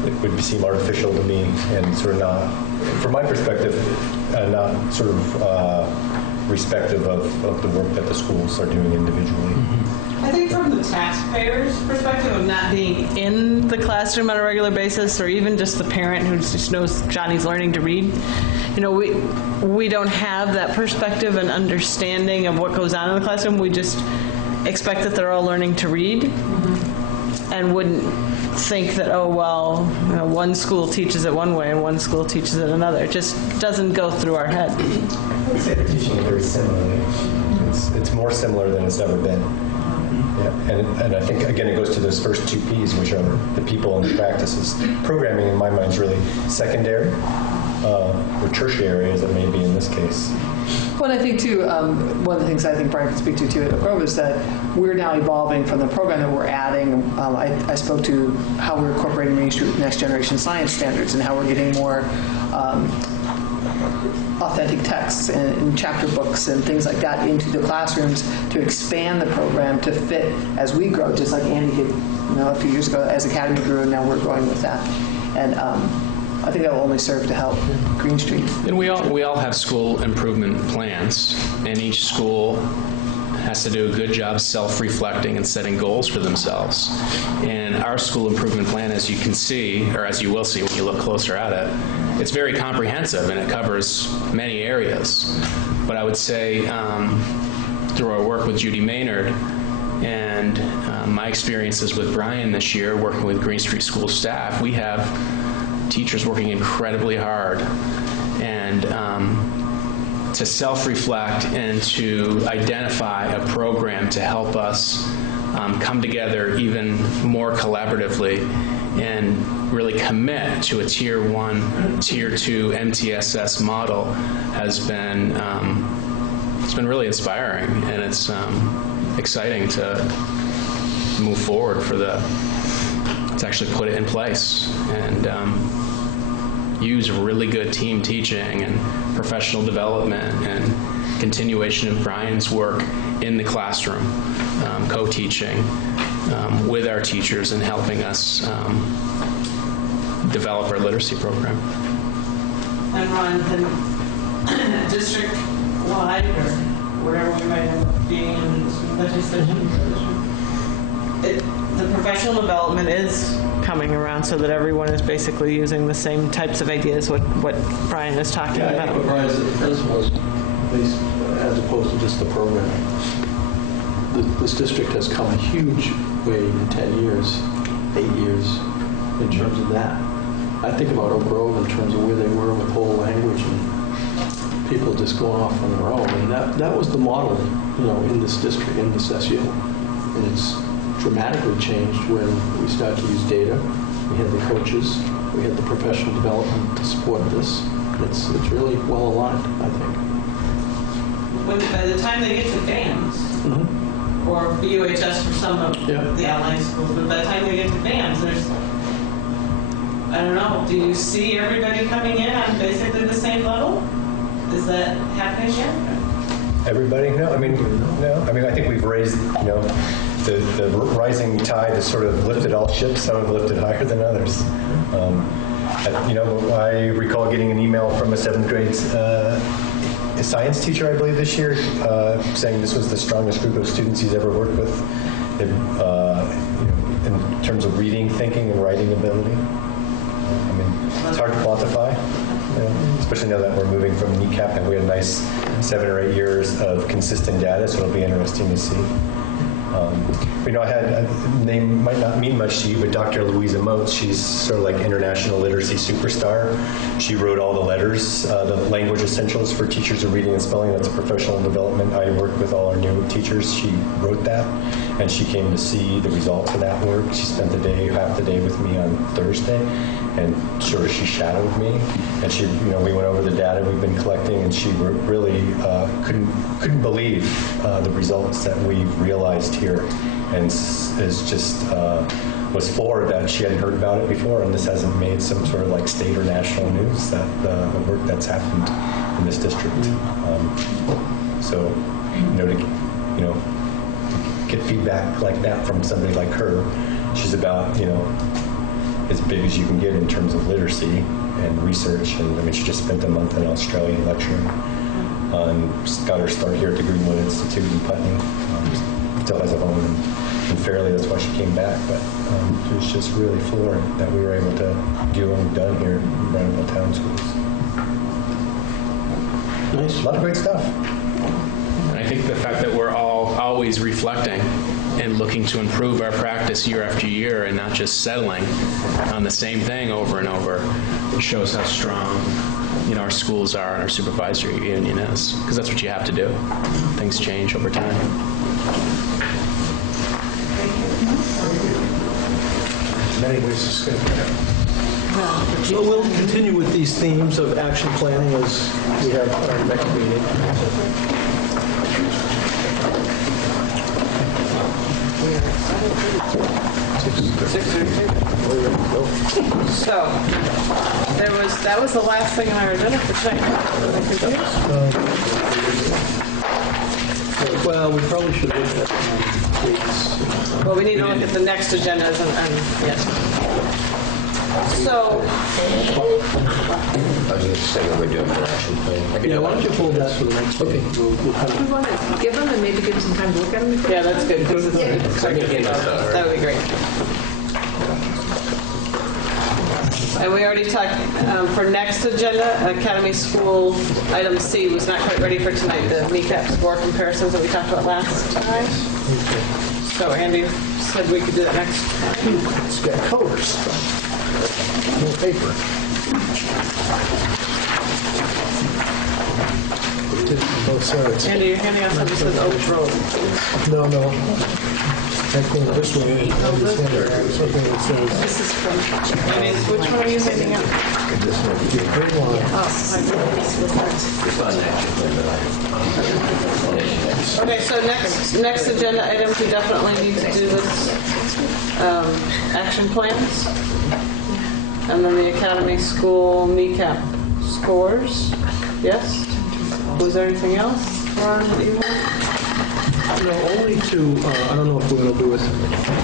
it would seem artificial to me and sort of not, from my perspective, not sort of respective of the work that the schools are doing individually. I think from the taxpayer's perspective of not being in the classroom on a regular basis, or even just the parent who just knows Johnny's learning to read, you know, we don't have that perspective and understanding of what goes on in the classroom. We just expect that they're all learning to read, and wouldn't think that, oh, well, you know, one school teaches it one way and one school teaches it another. It just doesn't go through our head. I would say they're teaching it very similarly. It's more similar than it's ever been. Yeah, and I think, again, it goes to those first two Ps, which are the people and the practices. Programming, in my mind, is really secondary or tertiary, as it may be in this case. Well, I think, too, one of the things I think Brian can speak to, too, at Oak Grove is that we're now evolving from the program that we're adding. I spoke to how we're incorporating Main Street with next generation science standards and how we're getting more authentic texts and chapter books and things like that into the classrooms to expand the program to fit as we grow, just like Andy did, you know, a few years ago as Academy grew, and now we're growing with that. And I think that will only serve to help Green Street. And we all have school improvement plans, and each school has to do a good job self-reflecting and setting goals for themselves. And our school improvement plan, as you can see, or as you will see when you look closer at it, it's very comprehensive and it covers many areas. But I would say through our work with Judy Maynard and my experiences with Brian this year, working with Green Street School staff, we have teachers working incredibly hard and to self-reflect and to identify a program to help us come together even more collaboratively and really commit to a Tier 1, Tier 2 MTSS model has been it's been really inspiring, and it's exciting to move forward to actually put it in place and use really good team teaching and professional development and continuation of Brian's work in the classroom, co-teaching with our teachers and helping us develop our literacy program. And Ron, district-wide, or wherever we might end up being in this legislation, the professional development is coming around so that everyone is basically using the same types of ideas, what Brian is talking I about. think what Brian is the principles, as opposed to just the program. This district has come a huge way in 10 years, 8 years, in terms of that. I think about Oak Grove in terms of where they were with whole language and people just going off on their own. And that was the model, you know, in this district, in this SU. And it's dramatically changed when we started to use data. We had the coaches, we had the professional development to support this. It's really well aligned, I think. By the time they get to BAMS, or BUHS for some of the outlying schools, but by the time they get to BAMS, there's, I don't know, do you see everybody coming in on basically the same level? Is that happening yet? Everybody? No, I mean, I think we've raised, you know, the rising tide has sort of lifted all ships. Some have lifted higher than others. You know, I recall getting an email from a 7th grade science teacher, I believe, this year, saying this was the strongest group of students he's ever worked with, you know, in terms of reading, thinking, and writing ability. I mean, it's hard to quantify, you know, especially now that we're moving from NECAP, and we had a nice 7 or 8 years of consistent data, so it'll be interesting to see. I had a name might not mean much to you, but Dr. Louisa Moats, she's sort of like international literacy superstar. She wrote all the letters, the language essentials for teachers of reading and spelling. That's a professional development. I work with all our new teachers. She wrote that, and she came to see the results of that work. She spent half the day with me on Thursday, and she shadowed me, and we went over the data we've been collecting, and she really couldn't believe the results that we've realized here, and is just was floored that she hadn't heard about it before, and this hasn't made some sort of like state or national news, that the work that's happened in this district. To get feedback like that from somebody like her, she's about as big as you can get in terms of literacy and research. And she just spent a month in Australia lecturing. Got her start here at the Greenwood Institute in Putney. Still has a home in Fairleigh. That's why she came back. But it was just really floored that we were able to do what we've done here in Brattleboro Town Schools. Nice. A lot of great stuff. I think the fact that we're all always reflecting and looking to improve our practice year after year and not just settling on the same thing over and over shows how strong our schools are and our supervisory union is, because that's what you have to do. Things change over time. Many ways to skin it. So we'll continue with these themes of action planning as we have our next meeting. So, that was the last thing on our agenda for tonight. Well, we probably should look at dates. Well, we need to look at the next agendas and yes. So, I was going to say what we're doing for action plan. Yeah, why don't you hold that for the next meeting? We'll kind of We want to give them and maybe give them some time to look at them before? yeah, that's good. Because that would be great. And we already talked, for next agenda, Academy School, item C was not quite ready for tonight, the kneecap score comparisons that we talked about last time. So Andy said we could do that next time. It's got colors. No paper. Both sides. Andy, you're handing out something that says Oak Road. No. I think this one is something that says. This is from, Andy, which one are you handing out? This one. Grade line. Okay, so next agenda item, we definitely need to do this action plans. And then the Academy School kneecap scores. Yes? Was there anything else, Ron, that you want? No, only to, I don't know if we're going to do it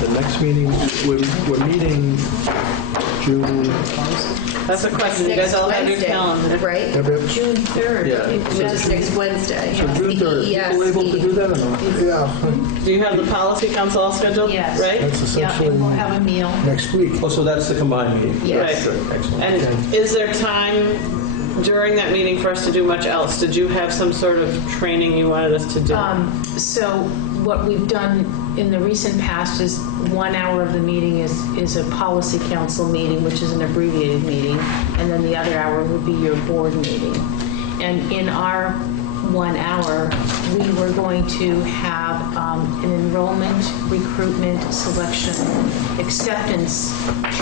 the next meeting. We're meeting June. That's a question. You guys all have your calendar. Right? June 3rd. Yeah. Which is next Wednesday. So June 3rd, people able to do that or not? Yeah, Do you have the policy council all scheduled? Yes. Right? that's Yeah, essentially and we'll have a meal. next week. Oh, so that's the combined meeting? Yes. Right. Excellent. And is there time during that meeting for us to do much else? Did you have some sort of training you wanted us to do? So what we've done in the recent past is 1 hour of the meeting is a policy council meeting, which is an abbreviated meeting, and then the other hour would be your board meeting. And in our 1 hour, we were going to have an enrollment, recruitment, selection, acceptance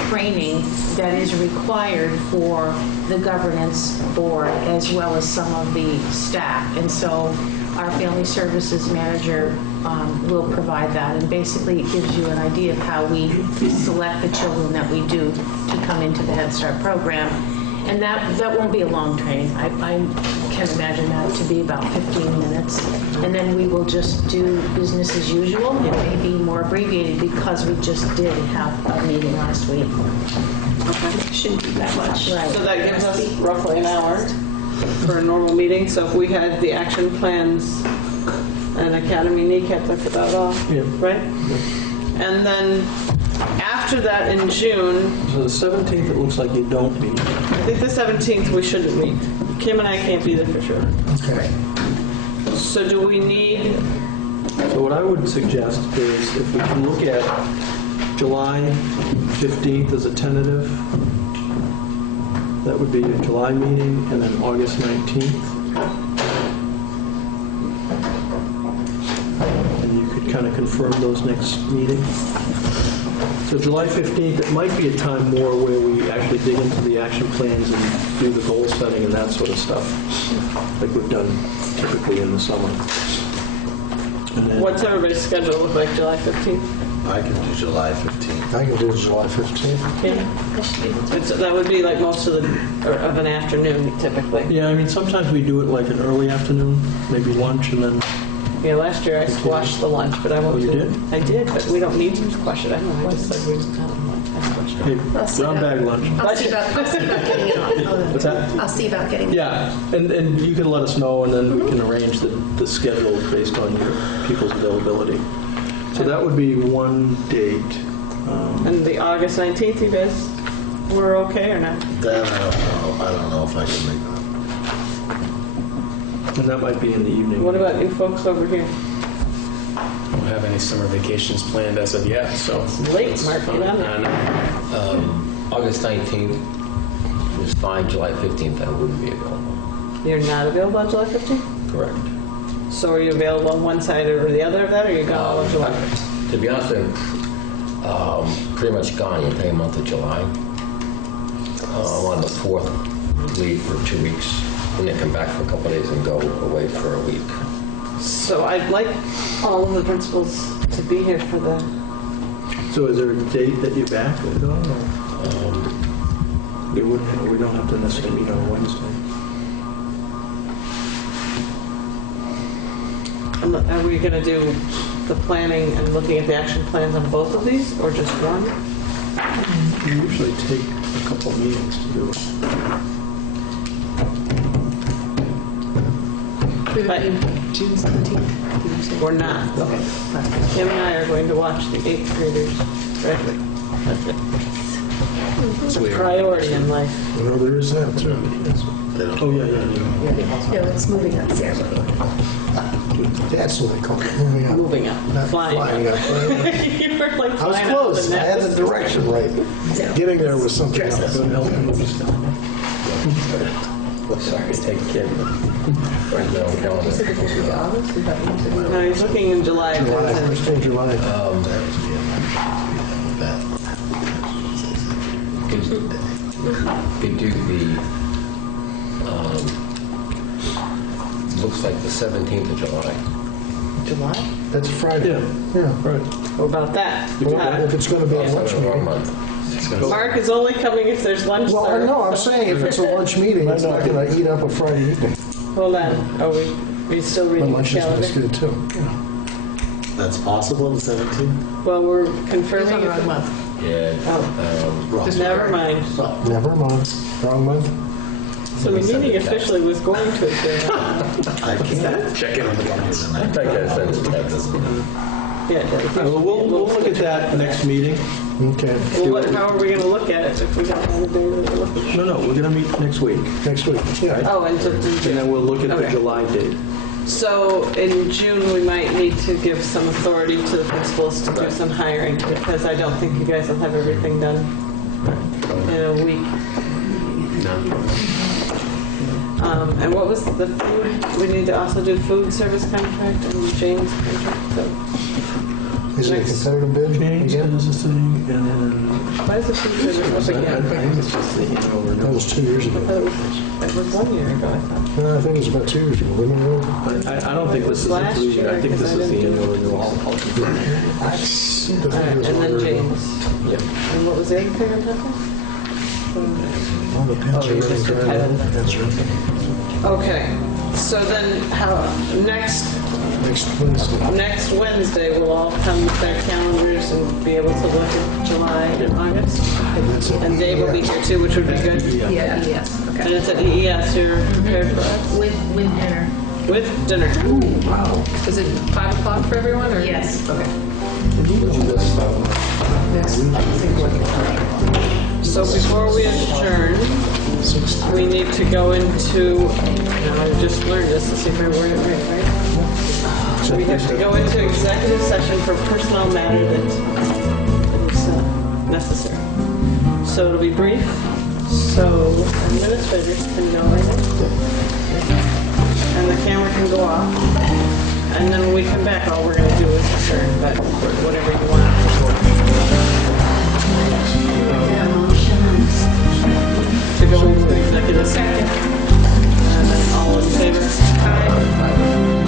training that is required for the governance board as well as some of the staff. And so our family services manager will provide that, and basically it gives you an idea of how we select the children that we do to come into the Head Start program. And that won't be a long training. I can imagine that to be about 15 minutes. And then we will just do business as usual. It may be more abbreviated because we just did have a meeting last week. Okay. Shouldn't be that much. Right. So that gives us roughly an hour for a normal meeting. So if we had the action plans and Academy kneecap, that's about all, right? And then after that in June, So the 17th, it looks like you don't meet. I think the 17th we shouldn't meet. Kim and I can't be there for sure. Okay. So do we need So what I would suggest is if we can look at July 15th as a tentative, that would be a July meeting, and then August 19th. And you could kind of confirm those next meetings. So July 15th, it might be a time more where we actually dig into the action plans and do the goal setting and that sort of stuff, like we've done typically in the summer. And then- What's everybody's schedule look like July 15th? I can do July 15th. I can do July 15th. That would be like most of an afternoon typically. Yeah, I mean, sometimes we do it like an early afternoon, maybe lunch, and then, Yeah, last year I squashed the lunch, but I won't. Oh, you did? I did, but we don't need to squash it. I don't know. I just said we just I squashed it. hey, I'll see brown about- bag lunch. I'll see about getting it on. What's that? I'll see about getting it. Yeah, and you can let us know, and then we can arrange the schedule based on your people's availability. So that would be one date. And the August 19th, you guys were okay or not? That I don't know. I don't know if I can make that. And that might be in the evening. What about you folks over here? Don't have any summer vacations planned as of yet, so. It's late, Mark. Get on I it. know. August 19th is fine. July 15th, I wouldn't be available. You're not available on July 15th? Correct. So are you available on one side or the other of that, or are you gone all of July? To be honest, I'm pretty much gone the entire month of July. I'm on the 4th leave for 2 weeks, and then come back for a couple of days and go away for a week. So I'd like all of the principals to be here for the. So is there a date that you're back at all? We don't have to necessarily meet on Wednesday. Are we going to do the planning and looking at the action plans on both of these, or just one? We usually take a couple meetings to do it. June 17th. We're not. Okay. Kim and I are going to watch the 8th graders graduate. It's a priority in life. You know, there is that too. Oh, yeah. No, it's moving up ceremony. That's what they call it. Moving up. Moving up, Not flying flying up. You were like I was flying up close. the I had the nest. direction right. Getting there was something else. Sorry, take care. Right now, we don't. No, he's looking in July. July, first of July. Could do the, looks like the 17th of July. July? That's Friday. Yeah. Right. What about that? Well, if it's going to be a It's lunch not a wrong meeting. month. Mark is only coming if there's lunch Well, served. no, I'm saying if it's a lunch meeting, it's not going to eat up a Friday evening. Hold on. Are we still But reading the lunch is calendar? good too. That's possible, the 17th? Well, we're It's confirming. on the wrong if- month. Yeah. Never mind. Never mind. Wrong month. So the meeting officially was going to occur. I can't. Check in on the calendar. I think I sent it text. Yeah. Well, we'll look at that next meeting. Okay. Well, how are we going to look at it if we don't have a day that we're looking at? No, we're going to meet next week. Next week. Yeah. Oh, and And then we'll look at the Okay. July date. so in June, we might need to give some authority to the principals to do some hiring, because I don't think you guys will have everything done in a week. And what was the food? We need to also do food service contract and James contract. So Is it a Next. competitive bid? James again? is a thing, and then why is the food service up I again? think it's just the annual That renewal. was 2 years I ago. thought it was 1 year ago, I thought. No, I think it was about 2 years ago. Wasn't it? I don't think this is Last included. I year, think this because I is the didn't do annual renewal. I'll confirm. All right, and then James. And what was the other thing I'm talking All the pins Oh, are you're running just dry. competitive. That's right. about? Okay, so then how, next Wednesday, we'll all come with their calendars and be able to look at July and August. That's it. And Dave will be here too, which would be good. Yeah. Yes, And okay. it's at EES, you're prepared for us? With dinner. With dinner. Wow. Is it 5 o'clock for everyone, or? Yes. Okay. So before we adjourn, we need to go into, now I just learned this, let's see if I word it right, right? We have to go into executive session for personnel matter that is necessary. So it'll be brief, so administrators can know anything. And the camera can go off. And then when we come back, all we're going to do is adjourn, but whatever you want. To go into executive session. And then all in favor? Aye.